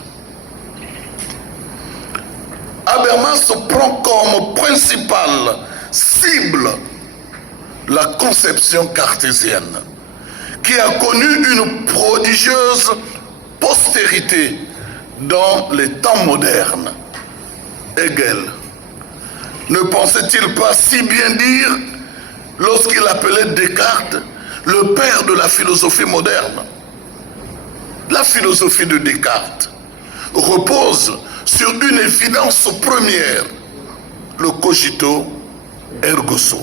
Habermas prend comme principale cible la conception cartésienne, qui a connu une prodigieuse postérité dans les temps modernes. Hegel ne pensait-il pas si bien dire lorsqu'il appelait Descartes le père de la philosophie moderne? La philosophie de Descartes repose sur une évidence première, le cogito ergo sum.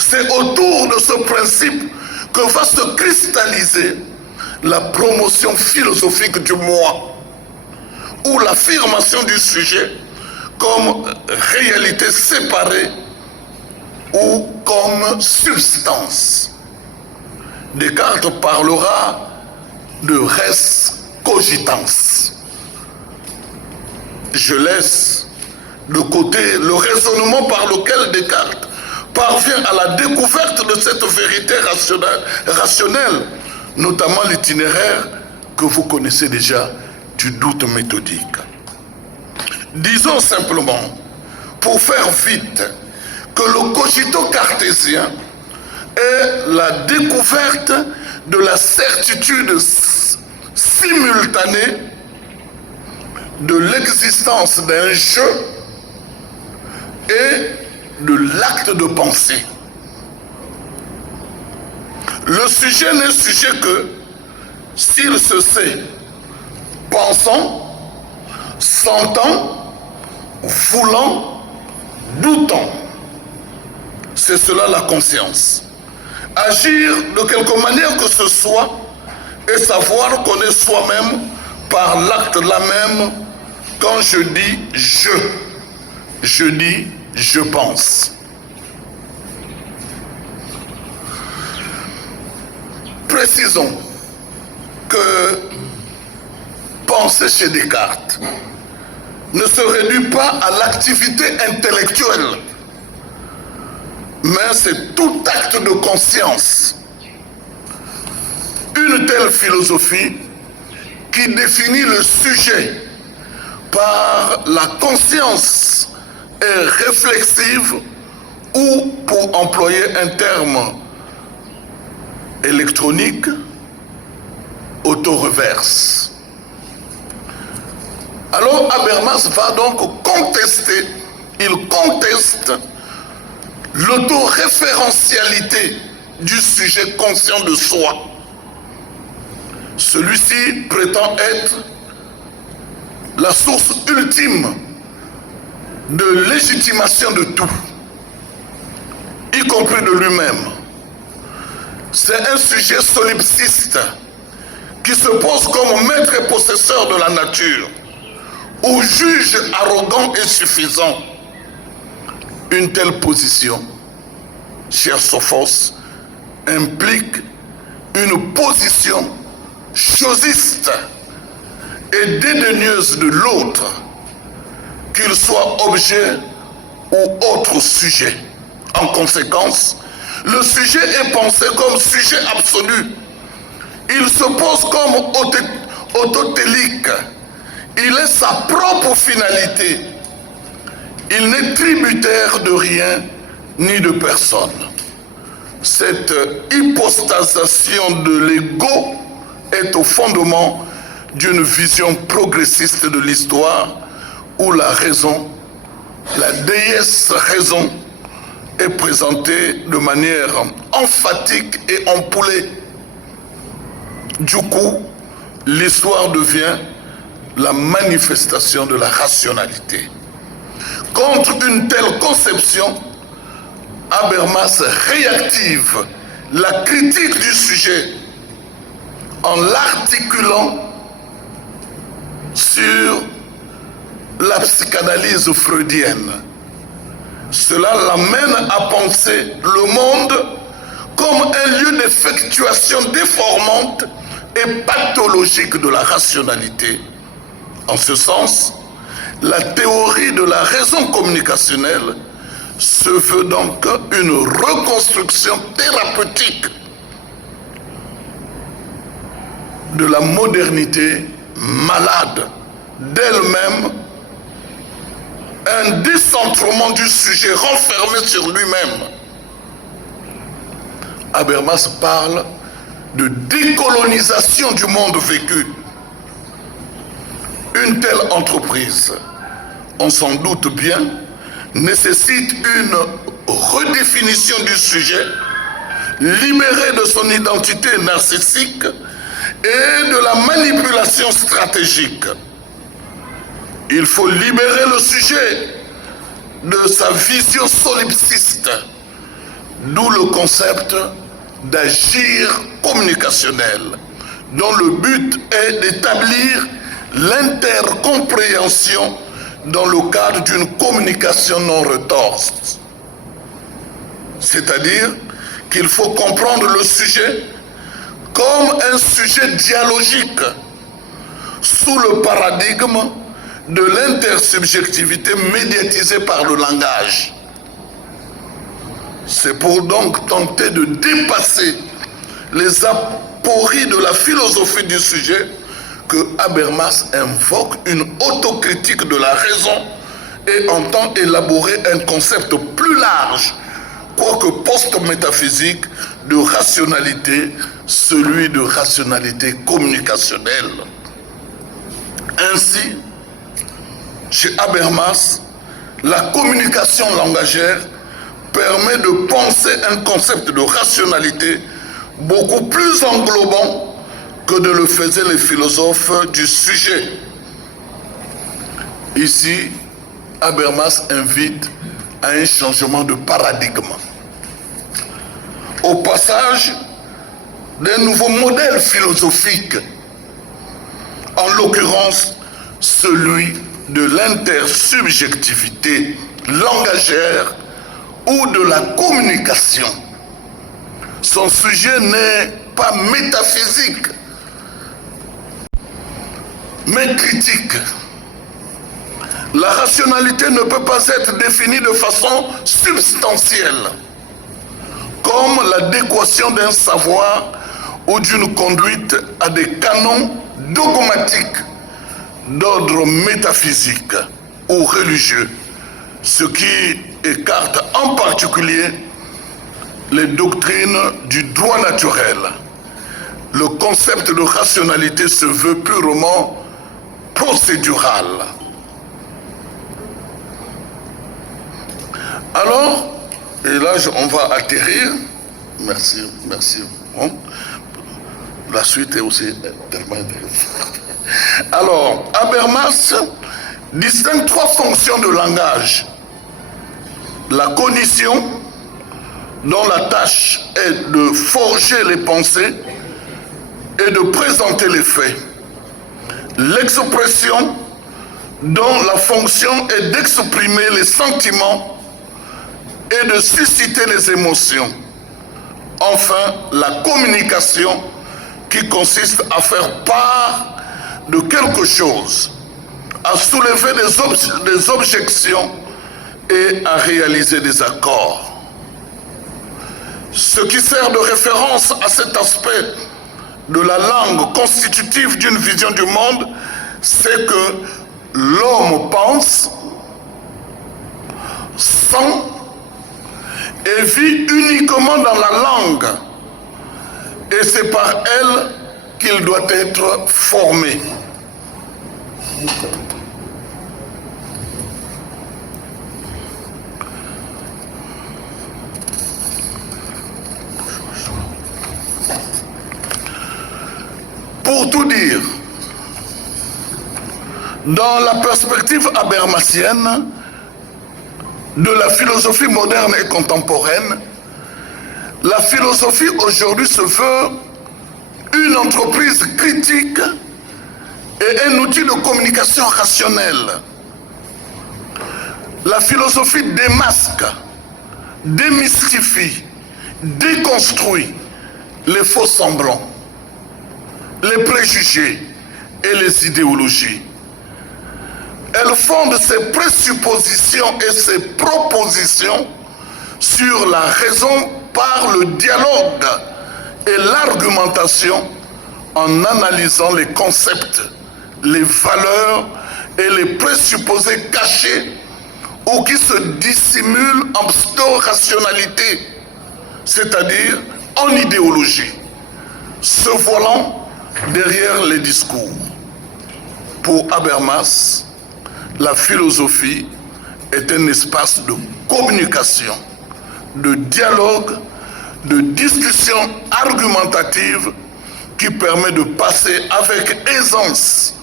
C'est autour de ce principe que va se cristalliser la promotion philosophique du moi, ou l'affirmation du sujet comme réalité séparée ou comme substance. Descartes parlera de res cogitans. Je laisse de côté le raisonnement par lequel Descartes parvient à la découverte de cette vérité rationnelle, notamment l'itinéraire que vous connaissez déjà du doute méthodique. Disons simplement, pour faire vite, que le cogito cartésien est la découverte de la certitude simultanée de l'existence d'un jeu et de l'acte de pensée. Le sujet n'est sujet que s'il se sait pensant, sentant, voulant, doutant. C'est cela la conscience. Agir de quelque manière que ce soit et savoir qu'on est soi-même par l'acte là même. Quand je dis je dis je pense. Précisons que penser chez Descartes ne se réduit pas à l'activité intellectuelle, mais c'est tout acte de conscience. Une telle philosophie qui définit le sujet par la conscience est réflexive ou, pour employer un terme électronique, autoreverse. Alors Habermas va donc contester, il conteste l'autoréférentialité du sujet conscient de soi. Celui-ci prétend être la source ultime de légitimation de tout, y compris de lui-même. C'est un sujet solipsiste qui se pose comme maître et possesseur de la nature, ou juge arrogant et suffisant. Une telle position, cher Sophos, implique une position chosiste et dédaigneuse de l'autre, qu'il soit objet ou autre sujet. En conséquence, le sujet est pensé comme sujet absolu. Il se pose comme autotélique. Il est sa propre finalité. Il n'est tributaire de rien ni de personne. Cette hypostasation de l'ego est au fondement d'une vision progressiste de l'histoire où la raison, la déesse raison, est présentée de manière emphatique et ampoulée. Du coup, l'histoire devient la manifestation de la rationalité. Contre une telle conception, Habermas réactive la critique du sujet en l'articulant sur la psychanalyse freudienne. Cela l'amène à penser le monde comme un lieu d'effectuation déformante et pathologique de la rationalité. En ce sens, la théorie de la raison communicationnelle se veut donc une reconstruction thérapeutique de la modernité malade d'elle-même, un décentrement du sujet renfermé sur lui-même. Habermas parle de décolonisation du monde vécu. Une telle entreprise, on s'en doute bien, nécessite une redéfinition du sujet, libéré de son identité narcissique et de la manipulation stratégique. Il faut libérer le sujet de sa vision solipsiste, d'où le concept d'agir communicationnel, dont le but est d'établir l'intercompréhension dans le cadre d'une communication non retorse. C'est-à-dire qu'il faut comprendre le sujet comme un sujet dialogique sous le paradigme de l'intersubjectivité médiatisée par le langage. C'est pour donc tenter de dépasser les apories de la philosophie du sujet que Habermas invoque une autocritique de la raison et entend élaborer un concept plus large, quoique post-métaphysique, de rationalité, celui de rationalité communicationnelle. Ainsi, chez Habermas, la communication langagère permet de penser un concept de rationalité beaucoup plus englobant que de le faisaient les philosophes du sujet. Ici, Habermas invite à un changement de paradigme, au passage d'un nouveau modèle philosophique, en l'occurrence celui de l'intersubjectivité langagère ou de la communication. Son sujet n'est pas métaphysique, mais critique. La rationalité ne peut pas être définie de façon substantielle, comme l'adéquation d'un savoir ou d'une conduite à des canons dogmatiques d'ordre métaphysique ou religieux, ce qui écarte en particulier les doctrines du droit naturel. Le concept de rationalité se veut purement procédural. Alors, et là on va atterrir, merci. Bon. La suite est aussi tellement intéressante. Alors, Habermas distingue trois fonctions de langage. La cognition, dont la tâche est de forger les pensées et de présenter les faits. L'expression, dont la fonction est d'exprimer les sentiments et de susciter les émotions. Enfin, la communication, qui consiste à faire part de quelque chose, à soulever des objections et à réaliser des accords. Ce qui sert de référence à cet aspect de la langue constitutive d'une vision du monde, c'est que l'homme pense, sent et vit uniquement dans la langue. Et c'est par elle qu'il doit être formé. Pour tout dire, dans la perspective habermasienne de la philosophie moderne et contemporaine, la philosophie aujourd'hui se veut une entreprise critique et un outil de communication rationnelle. La philosophie démasque, démystifie déconstruit les faux semblants, les préjugés et les idéologies. Elle fonde ses présuppositions et ses propositions sur la raison par le dialogue et l'argumentation en analysant les concepts, les valeurs et les présupposés cachés ou qui se dissimulent en pseudo-rationalité, c'est-à-dire en idéologie, se voilant derrière les discours. Pour Habermas, la philosophie est un espace de communication, de dialogue, de discussion argumentative qui permet de passer avec aisance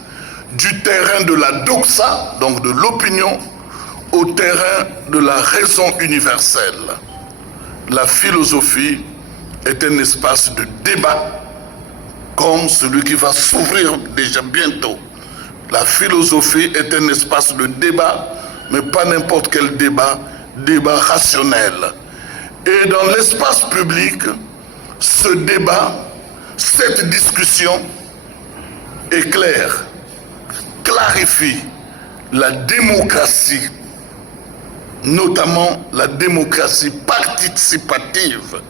du terrain de la doxa, donc de l'opinion, au terrain de la raison universelle. La philosophie est un espace de débat comme celui qui va s'ouvrir déjà bientôt. La philosophie est un espace de débat, mais pas n'importe quel débat, débat rationnel. Et dans l'espace public, ce débat, cette discussion éclaire, clarifie la démocratie, notamment la démocratie participative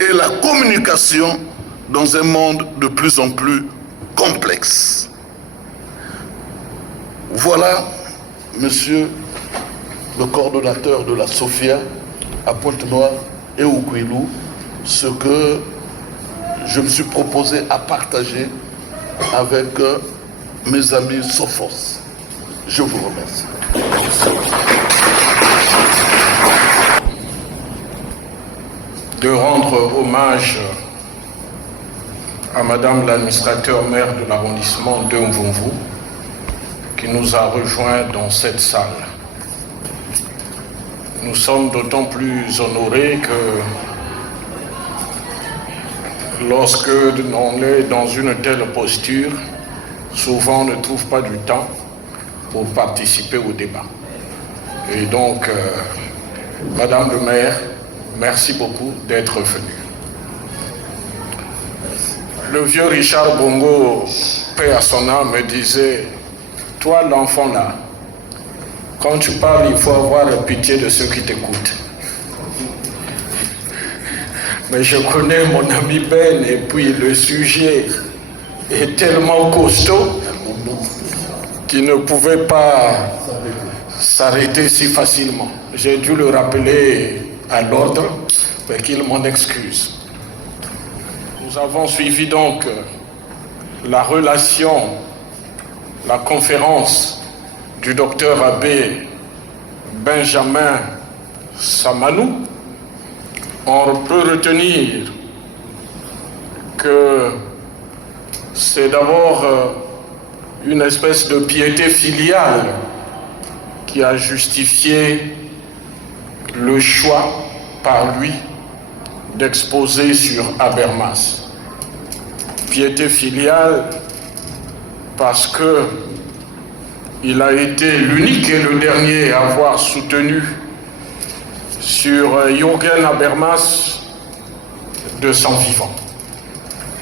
et la communication dans un monde de plus en plus complexe. Voilà, monsieur le coordonnateur de la SOFIA à Pointe-Noire et au Kouilou, ce que je me suis proposé à partager avec mes amis Sophos. Je vous remercie. De rendre hommage à Madame l'administrateur maire de l'arrondissement de Mvumvu, qui nous a rejoints dans cette salle. Nous sommes d'autant plus honorés que lorsque on est dans une telle posture, souvent on ne trouve pas du temps pour participer au débat. Et donc, Madame le maire, merci beaucoup d'être venue. Le vieux Richard Bongo, paix à son âme, me disait, toi l'enfant là, quand tu parles, il faut avoir pitié de ceux qui t'écoutent. Mais je connais mon ami Ben et puis le sujet est tellement costaud qu'il ne pouvait pas s'arrêter si facilement. J'ai dû le rappeler à l'ordre, mais qu'il m'en excuse. Nous avons suivi donc la relation, la conférence du docteur abbé Benjamin Samanou. On peut retenir que c'est d'abord une espèce de piété filiale qui a justifié le choix par lui d'exposer sur Habermas. Piété filiale parce que il a été l'unique et le dernier à avoir soutenu sur Jürgen Habermas de son vivant.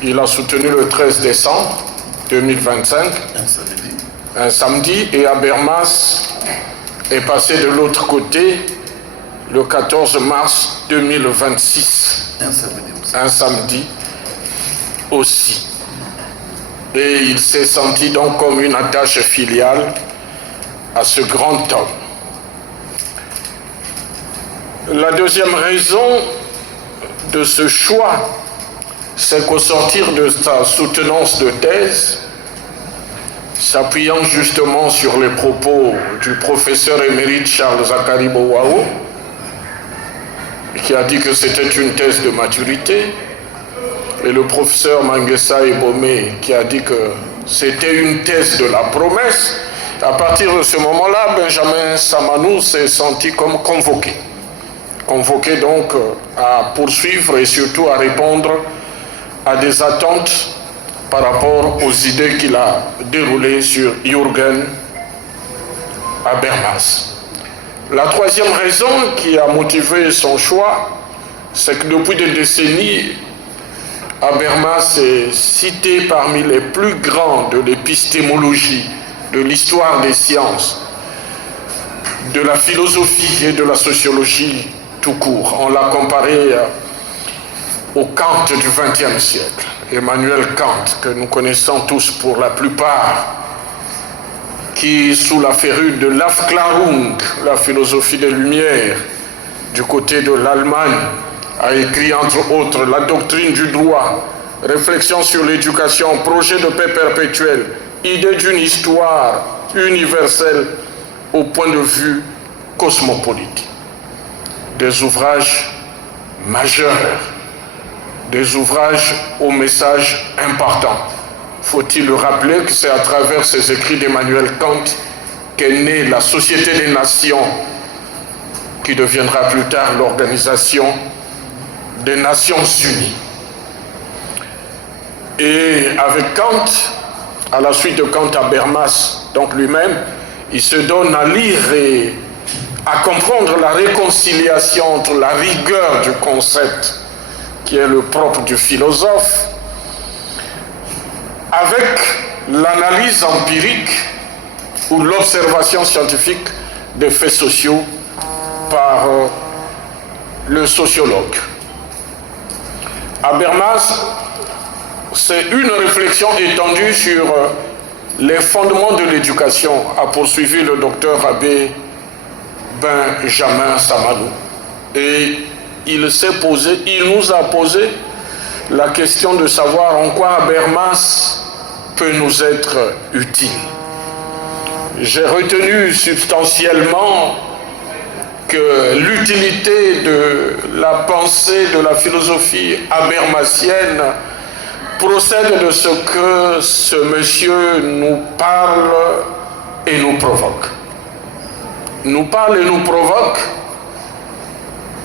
Il a soutenu le 13 décembre 2025, un samedi, et Habermas est passé de l'autre côté le 14 mars 2026, un samedi aussi. Et il s'est senti donc comme une attache filiale à ce grand homme. La deuxième raison de ce choix, c'est qu'au sortir de sa soutenance de thèse, s'appuyant justement sur les propos du professeur émérite Charles Zakari Bouaou, qui a dit que c'était une thèse de maturité, et le professeur Manguessa Ebomé, qui a dit que c'était une thèse de la promesse, à partir de ce moment-là, Benjamin Samanou s'est senti comme convoqué. Convoqué donc à poursuivre et surtout à répondre à des attentes par rapport aux idées qu'il a déroulées sur Jürgen Habermas. La troisième raison qui a motivé son choix, c'est que depuis des décennies, Habermas est cité parmi les plus grands de l'épistémologie, de l'histoire des sciences, de la philosophie et de la sociologie tout court. On l'a comparé au Kant du XXe siècle, Emmanuel Kant, que nous connaissons tous pour la plupart, qui, sous la férule de l'Aufklärung, la philosophie des Lumières, du côté de l'Allemagne, a écrit entre autres La doctrine du droit, Réflexion sur l'éducation, Projet de paix perpétuelle, Idée d'une histoire universelle au point de vue cosmopolite. Des ouvrages majeurs, des ouvrages au message important. Faut-il le rappeler que c'est à travers ces écrits d'Emmanuel Kant qu'est née la Société des Nations, qui deviendra plus tard l'Organisation des Nations Unies. Et avec Kant, à la suite de Kant, Habermas, donc lui-même, il se donne à lire et à comprendre la réconciliation entre la rigueur du concept, qui est le propre du philosophe, avec l'analyse empirique ou l'observation scientifique des faits sociaux par le sociologue. Habermas, c'est une réflexion étendue sur les fondements de l'éducation, a poursuivi le docteur Abbé Benjamin Samanou. Et il nous a posé la question de savoir en quoi Habermas peut nous être utile. J'ai retenu substantiellement que l'utilité de la pensée, de la philosophie habermasienne procède de ce que ce monsieur nous parle et nous provoque. Nous parle et nous provoque,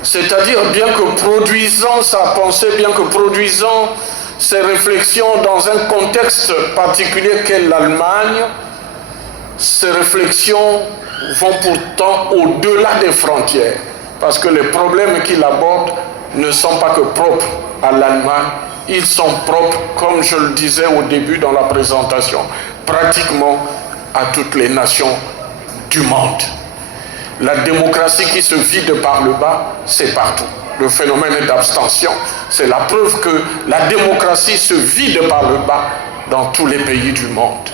c'est-à-dire bien que produisant sa pensée, bien que produisant ses réflexions dans un contexte particulier qu'est l'Allemagne, ces réflexions vont pourtant au-delà des frontières, parce que les problèmes qu'il aborde ne sont pas que propres à l'Allemagne, ils sont propres, comme je le disais au début dans la présentation, pratiquement à toutes les nations du monde. La démocratie qui se vide par le bas, c'est partout. Le phénomène d'abstention, c'est la preuve que la démocratie se vide par le bas dans tous les pays du monde.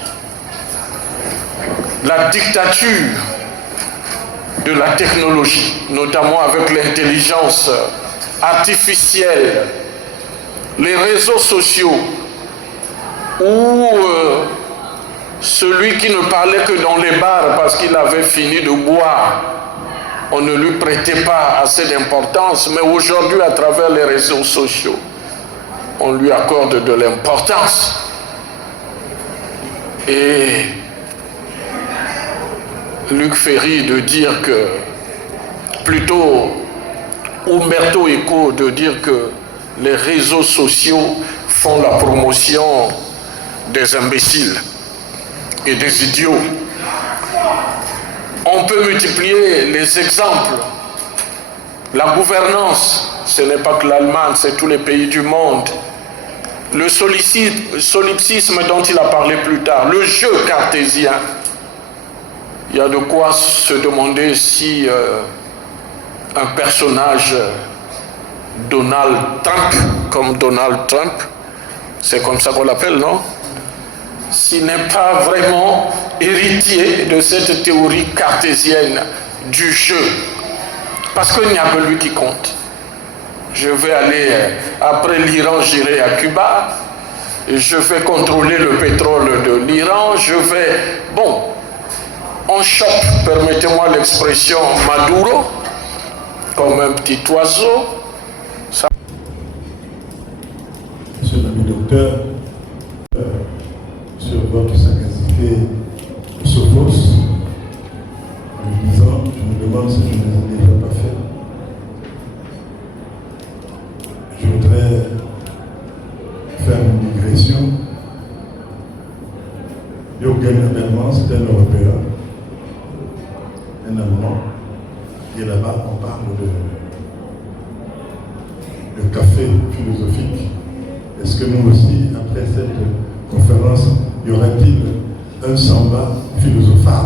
La dictature de la technologie, notamment avec l'intelligence artificielle, les réseaux sociaux, où celui qui ne parlait que dans les bars parce qu'il avait fini de boire, on ne lui prêtait pas assez d'importance, mais aujourd'hui, à travers les réseaux sociaux, on lui accorde de l'importance. Et Luc Ferry de dire que, plutôt Umberto Eco de dire que les réseaux sociaux font la promotion des imbéciles et des idiots. On peut multiplier les exemples. La gouvernance, ce n'est pas que l'Allemagne, c'est tous les pays du monde. Le solipsisme dont il a parlé plus tard, le jeu cartésien. Il y a de quoi se demander si un personnage Donald Trump, comme Donald Trump, c'est comme ça qu'on l'appelle, non? S'il n'est pas vraiment héritier de cette théorie cartésienne du jeu. Parce qu'il n'y a que lui qui compte. Je vais aller, après l'Iran, j'irai à Cuba, je vais contrôler le pétrole de l'Iran, je vais... Bon, on chope, permettez-moi l'expression, Maduro, comme un petit oiseau. Ça... Monsieur l'ami docteur, sur votre sagacité Sophos, en lui disant, je me demande si je ne l'ai déjà pas fait. Je voudrais faire une digression. Jürgen Habermas, c'est un Européen, un Allemand, et là-bas on parle le café philosophique. Est-ce que nous aussi, après cette conférence, y aura-t-il un samba philosophal?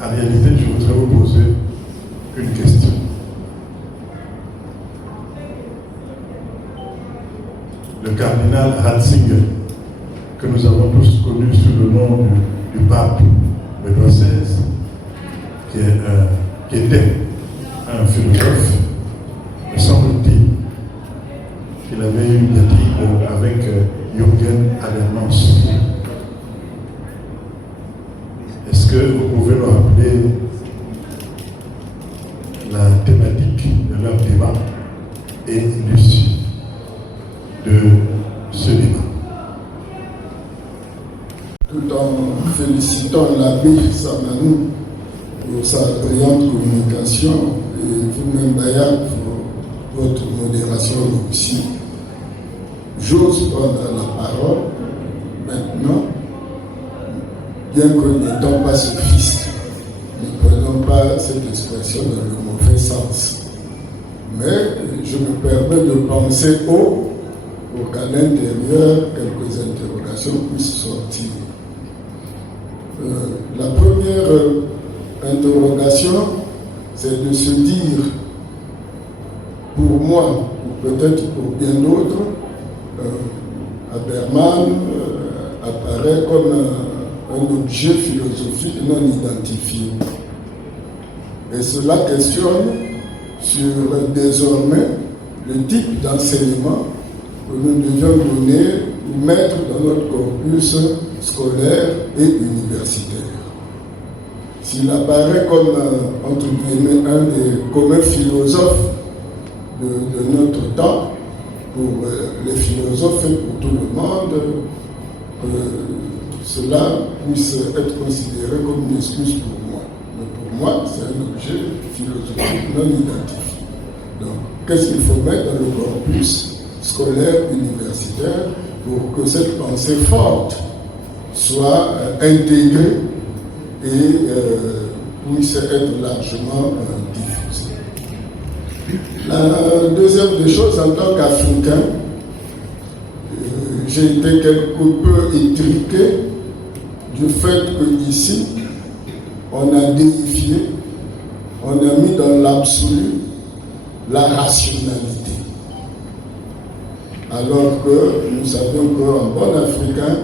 En réalité, je voudrais vous poser une question. Le cardinal Ratzinger, que nous avons tous connu sous le nom du pape Benoît XVI, qui était un philosophe, me semble-t-il qu'il avait eu une diatribe avec Jürgen Habermas. Est-ce que vous pouvez me rappeler la thématique de leur débat et l'issue de ce débat? Tout en félicitant l'abbé Samanou pour sa brillante communication et vous-même Bayard pour votre modération aussi. J'ose prendre la parole maintenant, bien que n'étant pas sophiste, ne prenons pas cette expression dans le mauvais sens. Mais je me permets de penser haut pour qu'à l'intérieur, quelques interrogations puissent sortir. La première interrogation, c'est de se dire, pour moi, ou peut-être pour bien d'autres, Habermas apparaît comme un objet philosophique non identifié. Et cela questionne sur désormais le type d'enseignement que nous devions donner ou mettre dans notre corpus scolaire et universitaire. S'il apparaît comme, entre guillemets, un des communs philosophes de notre temps, pour les philosophes et pour tout le monde, cela puisse être considéré comme une excuse pour moi. Mais pour moi, c'est un objet philosophique non identifié. Donc, qu'est-ce qu'il faut mettre dans le corpus scolaire, universitaire, pour que cette pensée forte soit intégrée et puisse être largement diffusée. La deuxième des choses, en tant qu'Africain, j'ai été quelque peu étriqué du fait qu'ici, on a déifié, on a mis dans l'absolu la rationalité. Alors que nous savions qu'en bon africain,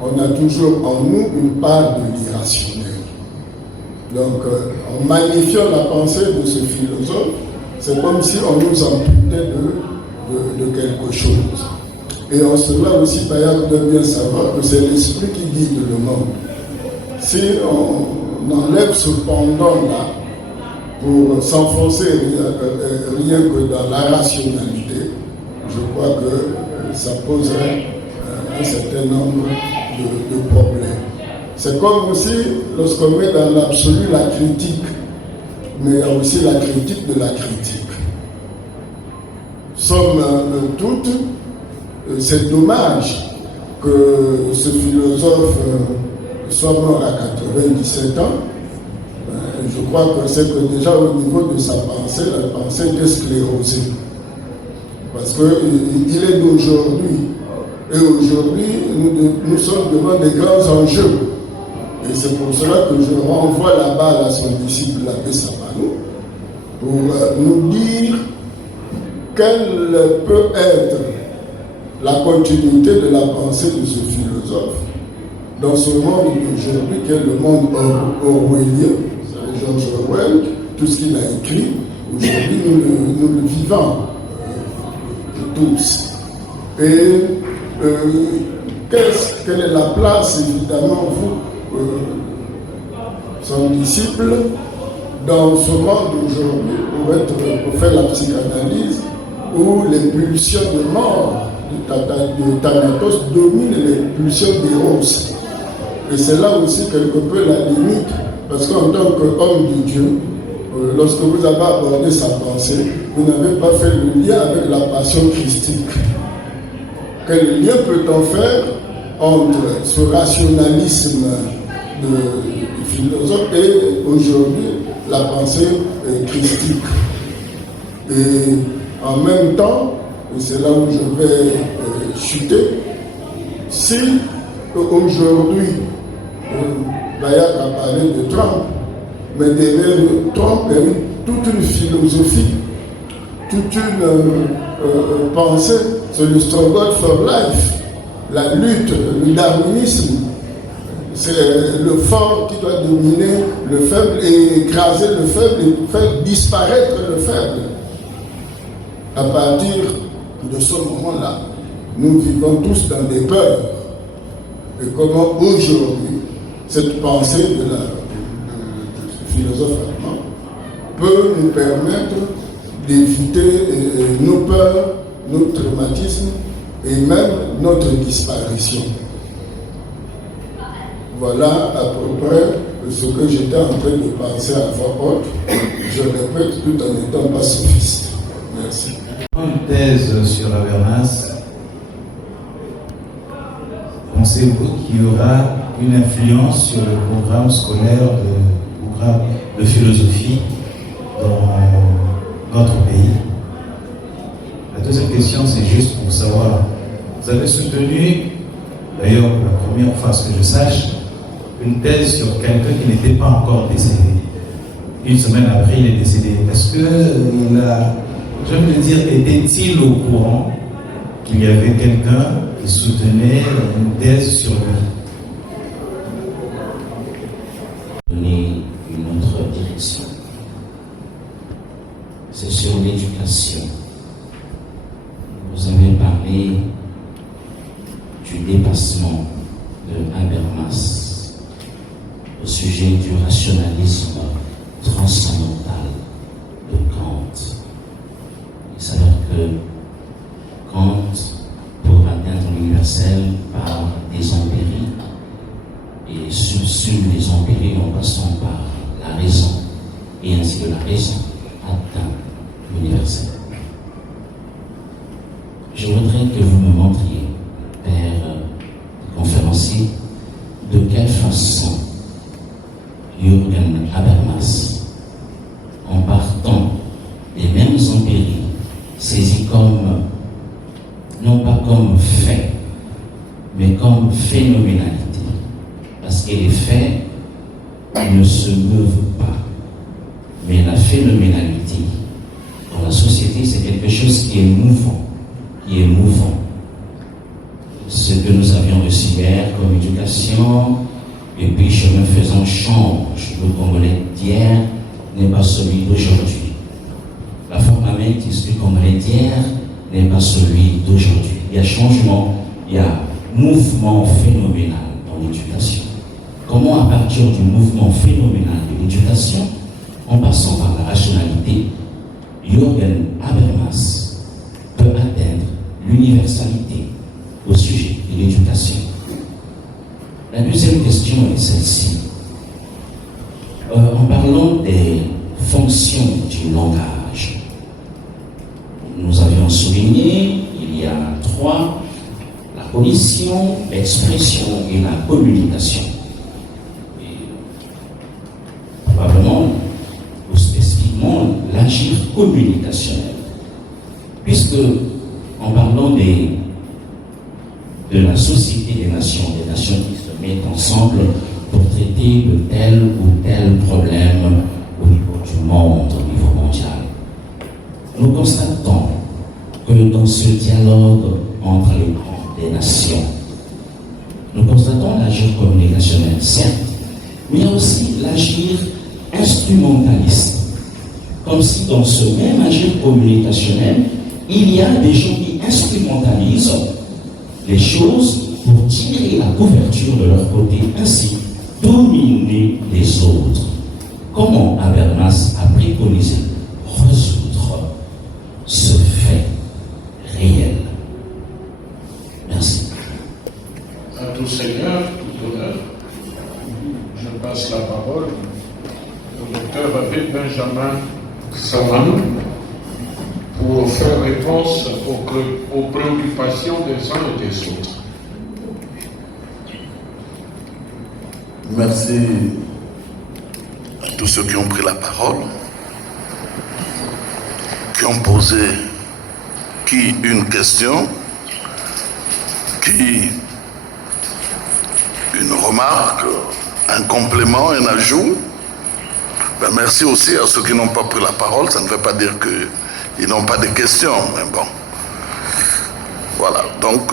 on a toujours en nous une part de l'irrationnel. Donc, en magnifiant la pensée de ce philosophe, c'est comme si on nous amputait de quelque chose. Et en cela aussi, Bayard doit bien savoir que c'est l'esprit qui guide le monde. Si on enlève ce pendant-là pour s'enfoncer rien que dans la rationalité, je crois que ça poserait un certain nombre de problèmes. C'est comme aussi lorsqu'on met dans l'absolu la critique, mais il y a aussi la critique de la critique. Somme toute, c'est dommage que ce philosophe soit mort à 97 ans. Je crois que c'est que déjà au niveau de sa pensée, la pensée était sclérosée. Parce qu'il est d'aujourd'hui. Et aujourd'hui, nous sommes devant des grands enjeux. Et c'est pour cela que je renvoie la balle à son disciple, l'abbé Samanou, pour nous dire quelle peut être la continuité de la pensée de ce philosophe dans ce monde d'aujourd'hui qui est le monde orwellien, George Orwell, tout ce qu'il a écrit, aujourd'hui nous le vivons tous. Et quelle est la place, évidemment, vous, son disciple, dans ce monde d'aujourd'hui, pour faire la psychanalyse, où les pulsions de mort de Thanatos dominent les pulsions d'Eros. Et c'est là aussi quelque peu la limite, parce qu'en tant qu'homme de Dieu, lorsque vous avez abordé sa pensée, vous n'avez pas fait le lien avec la passion christique. Quel lien peut-on faire entre ce rationalisme de philosophes et aujourd'hui la pensée christique. Et en même temps, et c'est là où je vais chuter, si aujourd'hui Bayak a parlé de Trump, mais derrière Trump il y a eu toute une philosophie, toute une pensée, c'est le struggle for life, la lutte, le darwinisme. C'est le fort qui doit dominer le faible et écraser le faible et faire disparaître le faible. À partir de ce moment-là, nous vivons tous dans des peurs. Et comment aujourd'hui, cette pensée du philosophe allemand peut nous permettre d'éviter nos peurs, nos traumatismes et même notre disparition. Voilà à peu près ce que j'étais en train de penser à voix haute. Je répète tout en n'étant pas sophiste. Merci. Une thèse sur Habermas. Pensez-vous qu'il y aura une influence sur le programme scolaire de philosophie dans notre pays? La deuxième question, c'est juste pour savoir, vous avez soutenu, d'ailleurs pour la première fois, ce que je sache, une thèse sur quelqu'un qui n'était pas encore décédé. Une semaine après, il est décédé. Est-ce qu'il a, je veux dire, était-il au courant qu'il y avait quelqu'un qui soutenait une thèse sur lui? Donner une autre direction. C'est sur l'éducation. Vous avez parlé du dépassement de Habermas au sujet du rationalisme transcendantal de Kant. Il s'avère que Kant, pour atteindre l'universel, parle des empiriques et subsume les empiriques en passant par la raison, et ainsi de la raison atteint l'universel. Je voudrais que vous me montriez, père conférencier, de quelle façon Jürgen Habermas, en partant des mêmes empiriques, saisis comme, non pas comme fait, mais comme phénoménalité. Parce que les faits ne se meuvent pas. Mais la phénoménalité dans la société, c'est quelque chose qui est mouvant. Ce que nous avions reçu hier comme éducation, et puis chemin faisant change. Le Congolais d'hier n'est pas celui d'aujourd'hui. La forme améthyste du Congolais d'hier n'est pas celui d'aujourd'hui. Il y a changement, il y a mouvement phénoménal dans l'éducation. Comment, à partir du mouvement phénoménal de l'éducation, en passant par la rationalité, Jürgen Habermas peut atteindre l'universalité au sujet de l'éducation? La deuxième question est celle-ci. En parlant des fonctions du langage, nous avions souligné, il y a 3, la cognition, l'expression et la communication. Et probablement, ou spécifiquement, l'agir communicationnel. Puisque, en parlant de la société des nations qui se mettent ensemble pour traiter de tel ou tel problème au niveau du monde, au niveau mondial. Nous constatons que dans ce dialogue entre les grandes nations, nous constatons l'agir communicationnel, certes, mais il y a aussi l'agir instrumentaliste. Comme si dans ce même agir communicationnel, il y a des gens qui instrumentalisent les choses pour tirer la couverture de leur côté, ainsi dominer les autres. Comment Habermas a préconisé résoudre ce fait réel? Merci. À tout seigneur, tout honneur, je passe la parole au docteur Abbé Benjamin Savan pour faire réponse aux préoccupations des uns et des autres. Merci à tous ceux qui ont pris la parole, qui ont posé qui une question, qui une remarque, un complément, un ajout. Ben, merci aussi à ceux qui n'ont pas pris la parole. Ça ne veut pas dire qu'ils n'ont pas de questions, mais bon. Voilà, donc,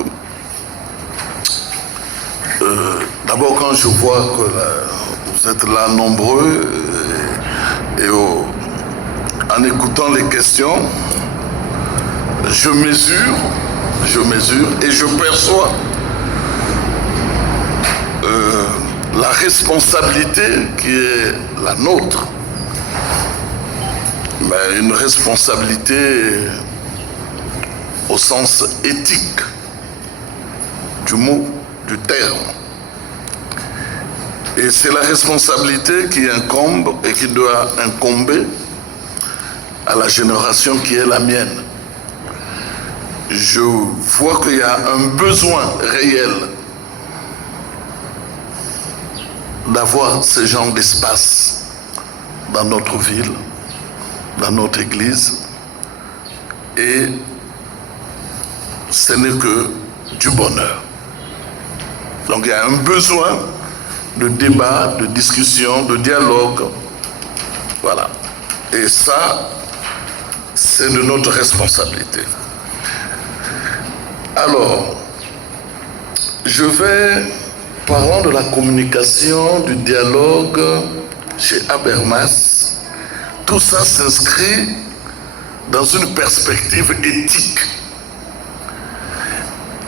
d'abord quand je vois que vous êtes là nombreux, en écoutant les questions, je mesure et je perçois la responsabilité qui est la nôtre, mais une responsabilité au sens éthique du mot, du terme. Et c'est la responsabilité qui incombe et qui doit incomber à la génération qui est la mienne. Je vois qu'il y a un besoin réel d'avoir ce genre d'espace dans notre ville, dans notre église, et ce n'est que du bonheur. Donc il y a un besoin de débat, de discussion, de dialogue, voilà. Et ça, c'est de notre responsabilité. Alors, je vais, parlant de la communication, du dialogue chez Habermas, tout ça s'inscrit dans une perspective éthique.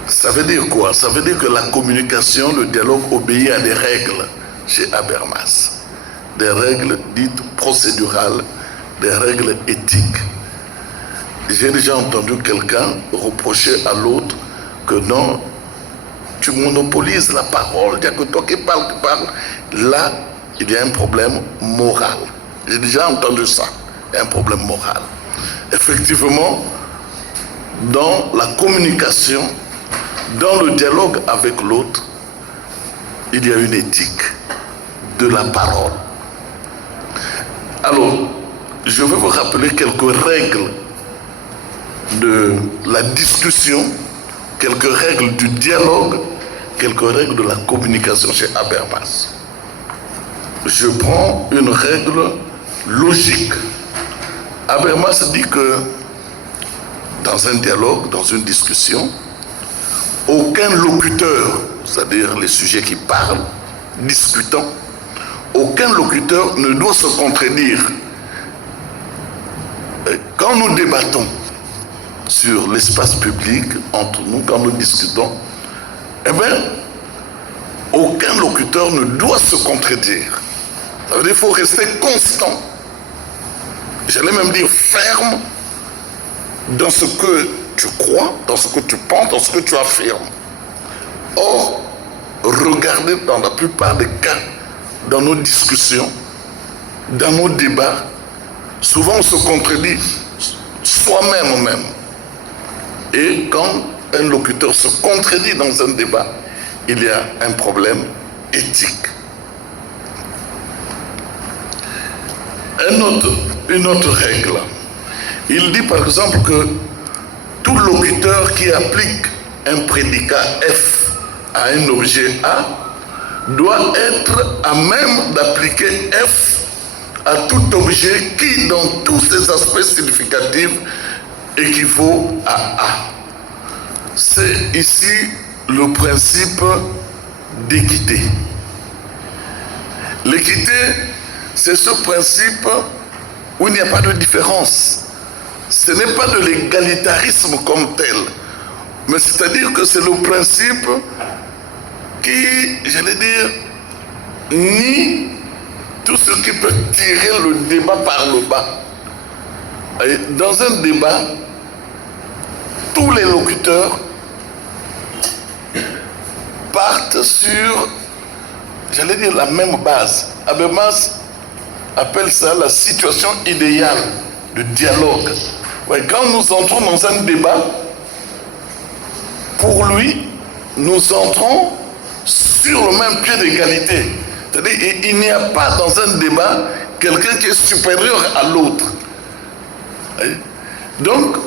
Ça veut dire quoi? Ça veut dire que la communication, le dialogue obéit à des règles chez Habermas. Des règles dites procédurales, des règles éthiques. J'ai déjà entendu quelqu'un reprocher à l'autre que non, tu monopolises la parole, il n'y a que toi qui parles. Là, il y a un problème moral. J'ai déjà entendu ça, il y a un problème moral. Effectivement, dans la communication, dans le dialogue avec l'autre, il y a une éthique de la parole. Alors, je vais vous rappeler quelques règles de la discussion, quelques règles du dialogue, quelques règles de la communication chez Habermas. Je prends une règle logique. Habermas dit que dans un dialogue, dans une discussion, aucun locuteur, c'est-à-dire les sujets qui parlent, discutant, aucun locuteur ne doit se contredire. Quand nous débattons sur l'espace public, entre nous, quand nous discutons, eh bien, aucun locuteur ne doit se contredire. Ça veut dire qu'il faut rester constant. J'allais même dire ferme dans ce que tu crois, dans ce que tu penses, dans ce que tu affirmes. Or, regardez dans la plupart des cas, dans nos discussions, dans nos débats, souvent on se contredit soi-même même. Et quand un locuteur se contredit dans un débat, il y a un problème éthique. Une autre règle. Il dit par exemple que tout locuteur qui applique un prédicat F à un objet A doit être à même d'appliquer F à tout objet qui, dans tous ses aspects significatifs, équivaut à A. C'est ici le principe d'équité. L'équité, c'est ce principe où il n'y a pas de différence. Ce n'est pas de l'égalitarisme comme tel, mais c'est-à-dire que c'est le principe qui, j'allais dire, nie tout ce qui peut tirer le débat par le bas. Et dans un débat, tous les locuteurs partent sur, j'allais dire, la même base. Habermas appelle ça la situation idéale de dialogue. Ouais, quand nous entrons dans un débat, pour lui, nous entrons sur le même pied d'égalité. C'est-à-dire, il n'y a pas dans un débat quelqu'un qui est supérieur à l'autre. Donc,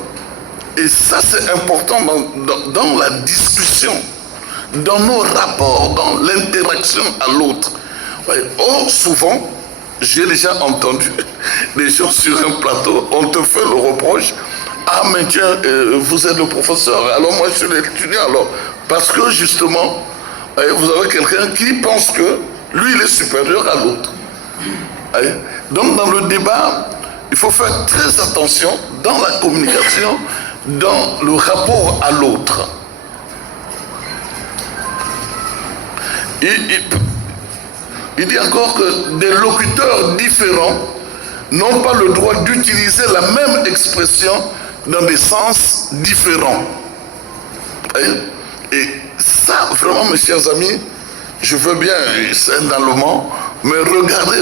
et ça c'est important dans la discussion, dans nos rapports, dans l'interaction à l'autre. Or, souvent, j'ai déjà entendu des gens sur un plateau, on te fait le reproche, ah mais tiens, vous êtes le professeur, alors moi je suis l'étudiant, alors, parce que justement, vous avez quelqu'un qui pense que lui il est supérieur à l'autre. Donc dans le débat, il faut faire très attention dans la communication, dans le rapport à l'autre. Il dit encore que des locuteurs différents n'ont pas le droit d'utiliser la même expression dans des sens différents. Et ça, vraiment, mes chers amis, je veux bien, c'est un allemand, mais regardez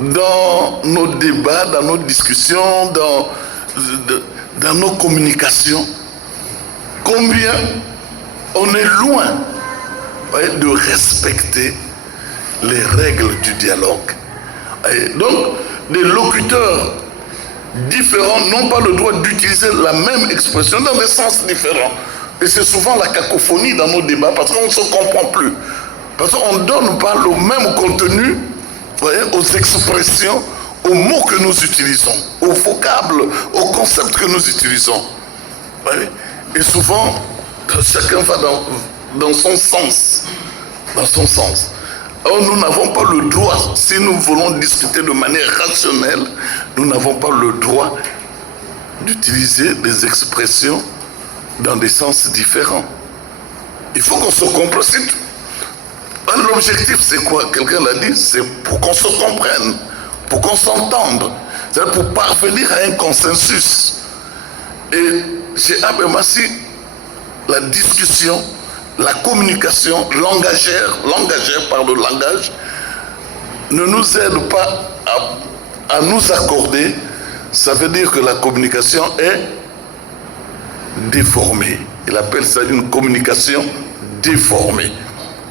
dans nos débats, dans nos discussions, dans nos communications, combien on est loin de respecter les règles du dialogue. Et donc, des locuteurs différents n'ont pas le droit d'utiliser la même expression dans des sens différents. Et c'est souvent la cacophonie dans nos débats parce qu'on ne se comprend plus. Parce qu'on ne donne pas le même contenu aux expressions, aux mots que nous utilisons, aux vocables, aux concepts que nous utilisons. Et souvent, chacun va dans son sens. Dans son sens. Or, nous n'avons pas le droit, si nous voulons discuter de manière rationnelle, nous n'avons pas le droit d'utiliser des expressions dans des sens différents. Il faut qu'on se comprenne. L'objectif, c'est quoi? Quelqu'un l'a dit, c'est pour qu'on se comprenne, pour qu'on s'entende, c'est-à-dire pour parvenir à un consensus. Et chez Habermas, la discussion, la communication langagère par le langage, ne nous aide pas à nous accorder. Ça veut dire que la communication est déformée. Il appelle ça une communication déformée.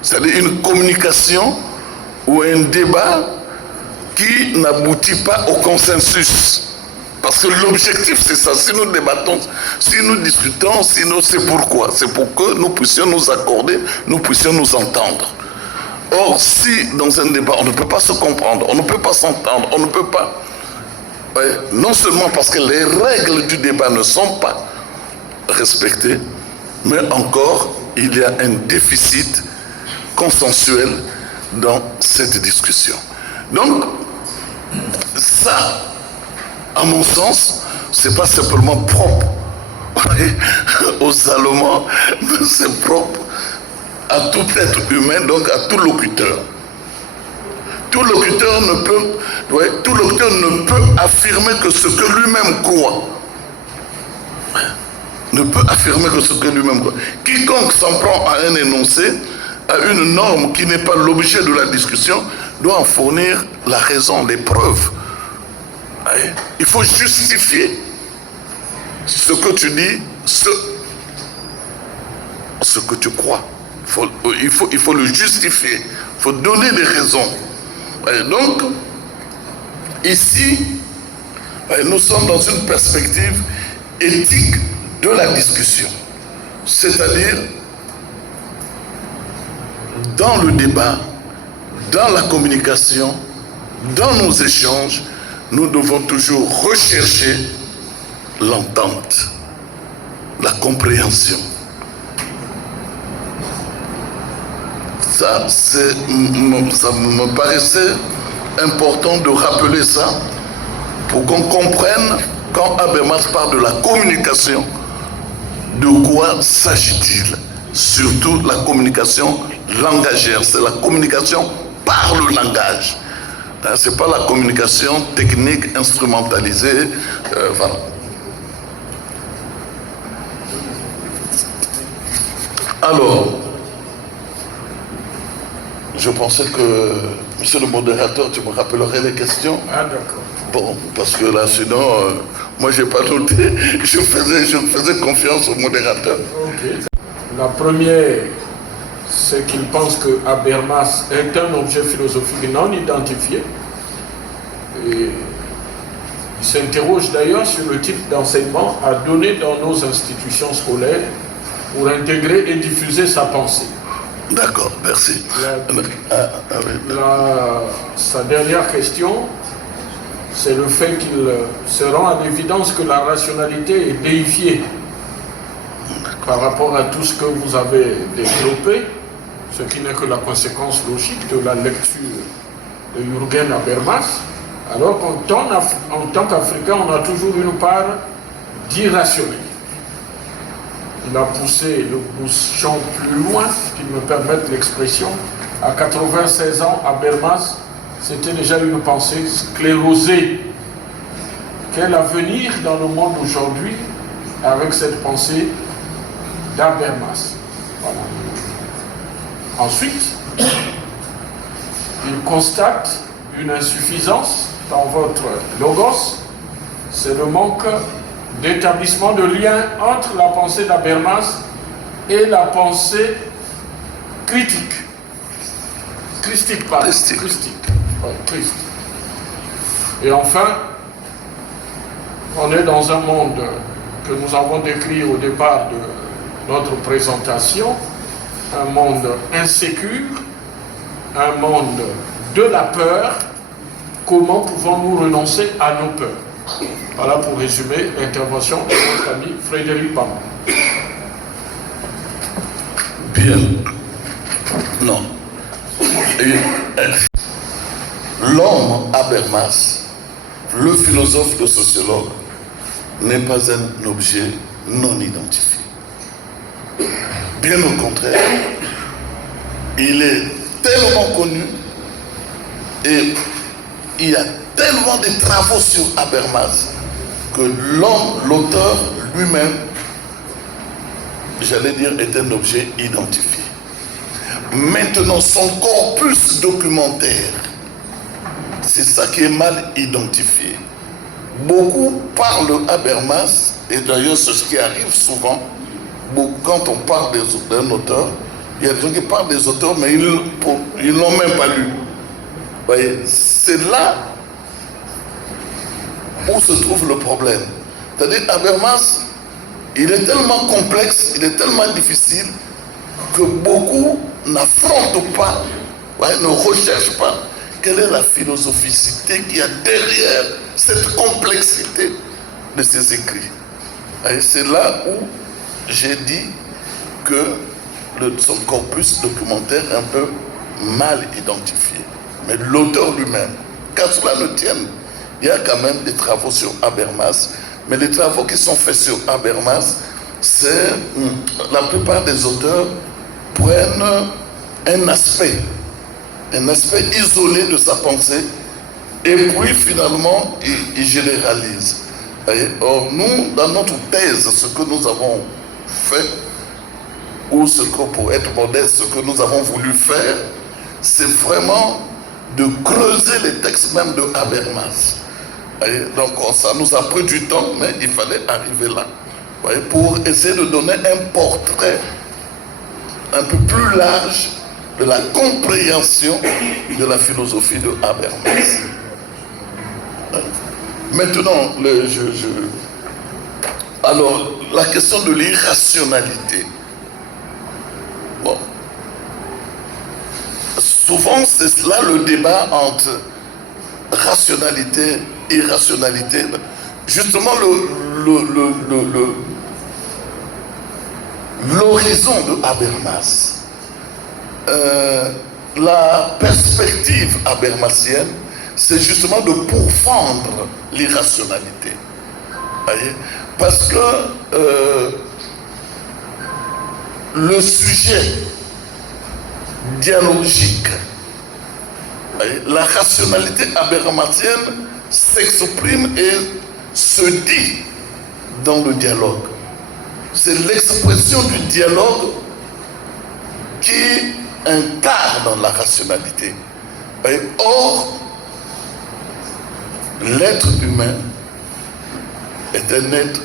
C'est-à-dire une communication ou un débat qui n'aboutit pas au consensus. Parce que l'objectif, c'est ça. Si nous débattons, si nous discutons, sinon c'est pourquoi? C'est pour que nous puissions nous accorder, nous puissions nous entendre. Or, si dans un débat, on ne peut pas se comprendre, on ne peut pas s'entendre, on ne peut pas... non seulement parce que les règles du débat ne sont pas respectées, mais encore, il y a un déficit consensuel dans cette discussion. Donc, ça, à mon sens, c'est pas simplement propre aux Allemands, mais c'est propre à tout être humain, donc à tout locuteur. Tout locuteur ne peut affirmer que ce que lui-même croit. Ne peut affirmer que ce que lui-même croit. Quiconque s'en prend à un énoncé, à une norme qui n'est pas l'objet de la discussion, doit en fournir la raison, les preuves. Il faut justifier ce que tu dis, ce que tu crois. Il faut le justifier. Il faut donner des raisons. Et donc, ici, nous sommes dans une perspective éthique de la discussion. C'est-à-dire, dans le débat, dans la communication, dans nos échanges, nous devons toujours rechercher l'entente, la compréhension. Ça me paraissait important de rappeler ça pour qu'on comprenne, quand Habermas parle de la communication, de quoi s'agit-il? Surtout la communication langagère, c'est la communication par le langage. Ce n'est pas la communication technique, instrumentalisée. Voilà. Alors, je pensais que, monsieur le modérateur, tu me rappellerais les questions. Ah, d'accord. Bon, parce que là, sinon, moi, je n'ai pas noté. Je faisais confiance au modérateur. Ok. La première, c'est qu'il pense que Habermas est un objet philosophique non identifié. Et il s'interroge d'ailleurs sur le type d'enseignement à donner dans nos institutions scolaires pour intégrer et diffuser sa pensée. D'accord, merci. Sa dernière question, c'est le fait qu'il se rend à l'évidence que la rationalité est déifiée par rapport à tout ce que vous avez développé, ce qui n'est que la conséquence logique de la lecture de Jürgen Habermas, alors qu'en tant qu'Africain, on a toujours une part d'irrationnel. Il a poussé le bouchon plus loin, qu'il me permette l'expression. À 96 ans, Habermas, c'était déjà une pensée sclérosée. Quel avenir dans le monde aujourd'hui avec cette pensée d'Habermas? Voilà. Ensuite, il constate une insuffisance dans votre logos, c'est le manque d'établissement de lien entre la pensée d'Habermas et la pensée critique. Christique, pardon. Christique. Ouais, Christ. Et enfin, on est dans un monde que nous avons décrit au départ de notre présentation, un monde insécure, un monde de la peur. Comment pouvons-nous renoncer à nos peurs? Voilà pour résumer l'intervention de notre ami Frédéric Pambou. Bien. Non. L'homme Habermas, le philosophe, le sociologue, n'est pas un objet non identifié. Bien au contraire, il est tellement connu et il y a tellement de travaux sur Habermas que l'homme, l'auteur lui-même, j'allais dire, est un objet identifié. Maintenant, son corpus documentaire, c'est ça qui est mal identifié. Beaucoup parlent Habermas, et d'ailleurs c'est ce qui arrive souvent, quand on parle d'un auteur, il y a des gens qui parlent des auteurs, mais ils ne l'ont même pas lu. Vous voyez, c'est là où se trouve le problème. C'est-à-dire, Habermas, il est tellement complexe, il est tellement difficile, que beaucoup n'affrontent pas, ne recherchent pas quelle est la philosophicité qu'il y a derrière cette complexité de ses écrits. Et c'est là où j'ai dit que son corpus documentaire est un peu mal identifié. Mais l'auteur lui-même, qu'à cela ne tienne, il y a quand même des travaux sur Habermas, mais les travaux qui sont faits sur Habermas, c'est la plupart des auteurs prennent un aspect isolé de sa pensée et puis finalement ils généralisent. Or nous, dans notre thèse, ce que nous avons fait, ou ce que, pour être modeste, ce que nous avons voulu faire, c'est vraiment de creuser les textes même de Habermas. Donc ça nous a pris du temps, mais il fallait arriver là, pour essayer de donner un portrait un peu plus large de la compréhension de la philosophie de Habermas. Maintenant, alors, la question de l'irrationalité. Bon. Souvent, c'est là le débat entre rationalité et irrationalité. Justement, l'horizon de Habermas. La perspective habermasienne, c'est justement de pourfendre l'irrationalité. Parce que le sujet dialogique, la rationalité habermasienne s'exprime et se dit dans le dialogue. C'est l'expression du dialogue qui incarne la rationalité. Or, l'être humain est un être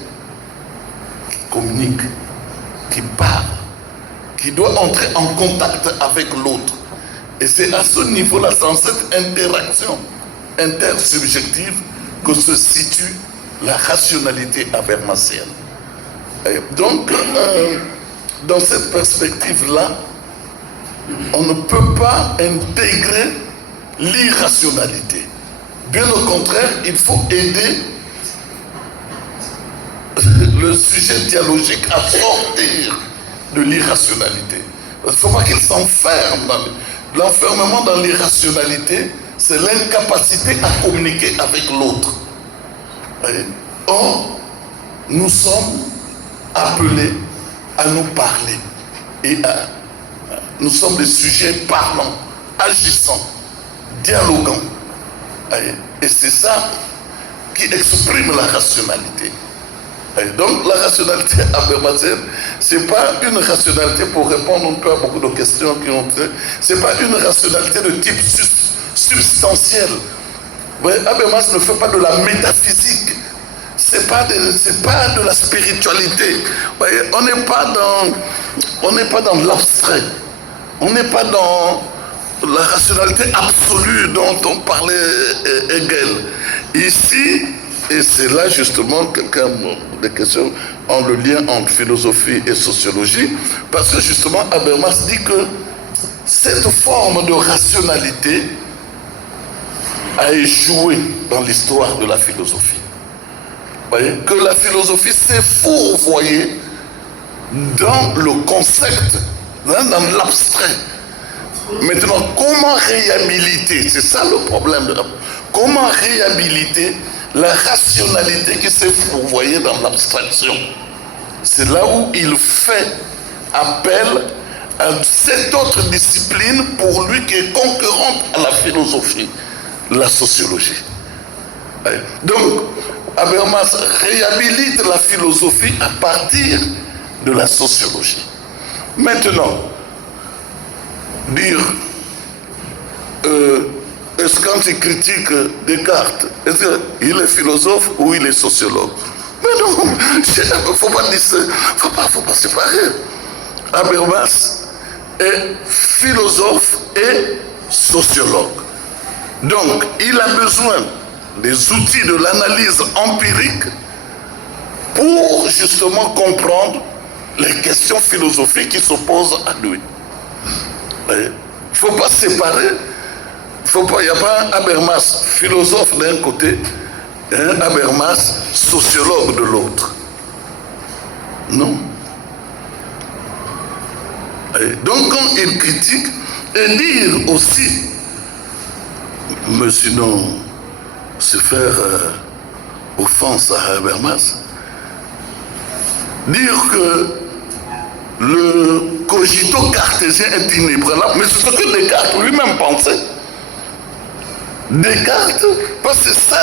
qui communique, qui parle. qui doit entrer en contact avec l'autre. Et c'est à ce niveau-là, dans cette interaction intersubjective, que se situe la rationalité habermasienne. Et donc, dans cette perspective-là, on ne peut pas intégrer l'irrationalité. Bien au contraire, il faut aider le sujet dialogique à sortir de l'irrationalité. Il ne faut pas qu'il s'enferme. L'enfermement dans l'irrationalité, c'est l'incapacité à communiquer avec l'autre. Or, nous sommes appelés à nous parler. Nous sommes des sujets parlants, agissants, dialoguants. Et c'est ça qui exprime la rationalité. Donc la rationalité habermasienne, ce n'est pas une rationalité pour répondre un peu à beaucoup de questions qui ont été. Ce n'est pas une rationalité de type substantiel. Habermas ne fait pas de la métaphysique. Ce n'est pas de la spiritualité. On n'est pas dans l'abstrait. On n'est pas dans la rationalité absolue dont on parlait Hegel. Ici, et c'est là justement des questions en le lien entre philosophie et sociologie, parce que justement Habermas dit que cette forme de rationalité a échoué dans l'histoire de la philosophie. Vous voyez, que la philosophie s'est fourvoyée dans le concept, dans l'abstrait. Maintenant, comment réhabiliter? C'est ça le problème. Comment réhabiliter la rationalité qui s'est fourvoyée dans l'abstraction? C'est là où il fait appel à cette autre discipline pour lui qui est concurrente à la philosophie, la sociologie. Donc, Habermas réhabilite la philosophie à partir de la sociologie. Maintenant, dire est-ce quand il critique Descartes, est-ce qu'il est philosophe ou il est sociologue? Mais non, il ne faut pas dire ça, faut pas séparer. Habermas est philosophe et sociologue. Donc, il a besoin des outils de l'analyse empirique pour justement comprendre les questions philosophiques qui s'opposent à lui. Il ne faut pas séparer. Il n'y a pas un Habermas philosophe d'un côté et un Habermas sociologue de l'autre. Non. Donc quand il critique, et dire aussi, mais sinon se faire offense à Habermas, dire que le cogito cartésien est inébranlable, mais c'est ce que Descartes lui-même pensait. Descartes, parce que ça,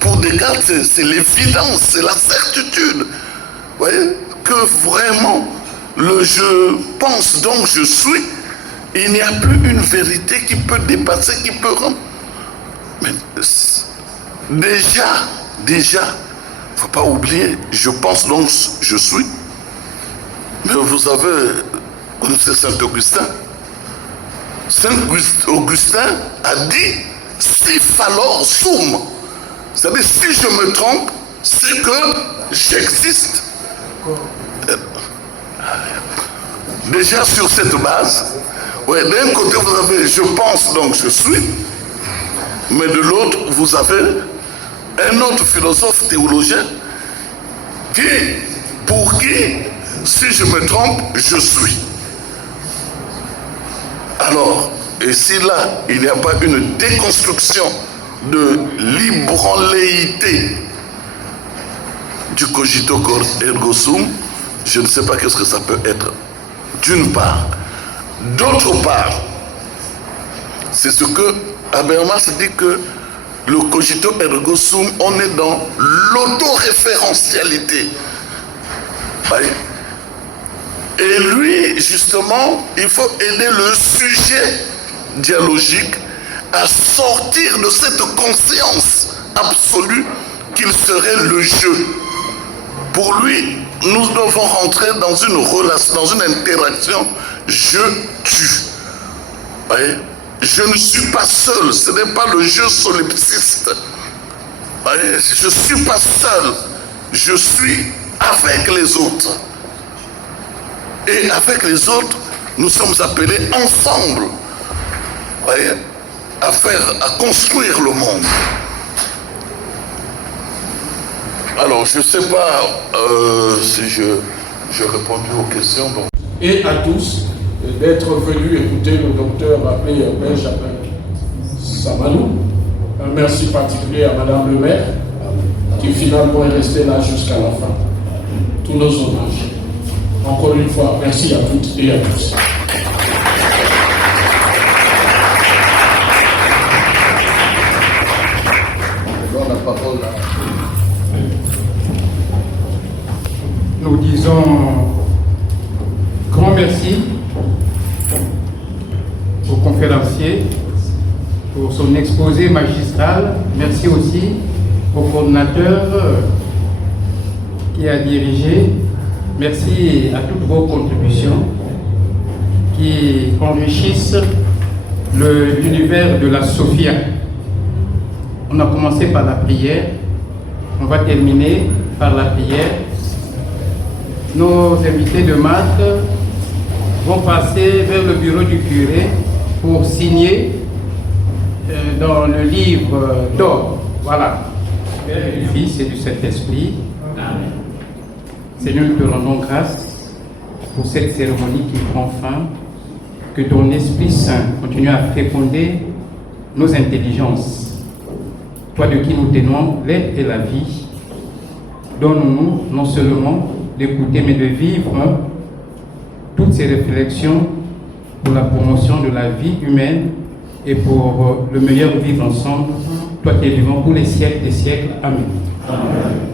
pour Descartes, c'est l'évidence, c'est la certitude. Vous voyez, que vraiment, le je pense donc je suis, il n'y a plus une vérité qui peut dépasser, qui peut rendre. Mais déjà, il ne faut pas oublier, je pense donc je suis. Mais vous avez, connaissez Saint-Augustin. Saint-Augustin a dit si falor sum, c'est-à-dire si je me trompe, c'est que j'existe. Déjà sur cette base, ouais, d'un côté vous avez je pense donc je suis, mais de l'autre vous avez un autre philosophe théologien pour qui si je me trompe je suis. Alors, et si là il n'y a pas une déconstruction de l'ébranléité du cogito ergo sum, je ne sais pas qu'est-ce que ça peut être. D'une part. D'autre part, c'est ce que Habermas dit que le cogito ergo sum, on est dans l'autoréférentialité. Et lui, justement, il faut aider le sujet dialogique à sortir de cette conscience absolue qu'il serait le jeu. Pour lui, nous devons rentrer dans une relation, dans une interaction. Je tue. Voyez? Je ne suis pas seul. Ce n'est pas le jeu solipsiste. Voyez? Je ne suis pas seul. Je suis avec les autres. Et avec les autres, nous sommes appelés ensemble, voyez, à construire le monde. Alors, je ne sais pas si j'ai répondu aux questions. Donc. Et à tous d'être venus écouter le docteur appelé Benjamin Samanou. Un merci particulier à Madame le maire, qui finalement est restée là jusqu'à la fin. Tous nos hommages. Encore une fois, merci à toutes et à tous. Je donne la parole à... Nous disons grand merci au conférencier pour son exposé magistral. Merci aussi au coordinateur qui a dirigé. Merci à toutes vos contributions qui enrichissent l'univers de la Sophia. On a commencé par la prière, on va terminer par la prière. Nos invités de marque vont passer vers le bureau du curé pour signer dans le livre d'or. Voilà. Père et du Fils et du Saint-Esprit. Amen. Seigneur, nous te rendons grâce pour cette cérémonie qui prend fin. Que ton Esprit Saint continue à féconder nos intelligences. Toi de qui nous tenons l'aide et la vie. Donne-nous non seulement d'écouter, mais de vivre toutes ces réflexions pour la promotion de la vie humaine et pour le meilleur vivre ensemble. Toi qui es vivant pour les siècles des siècles. Amen. Amen.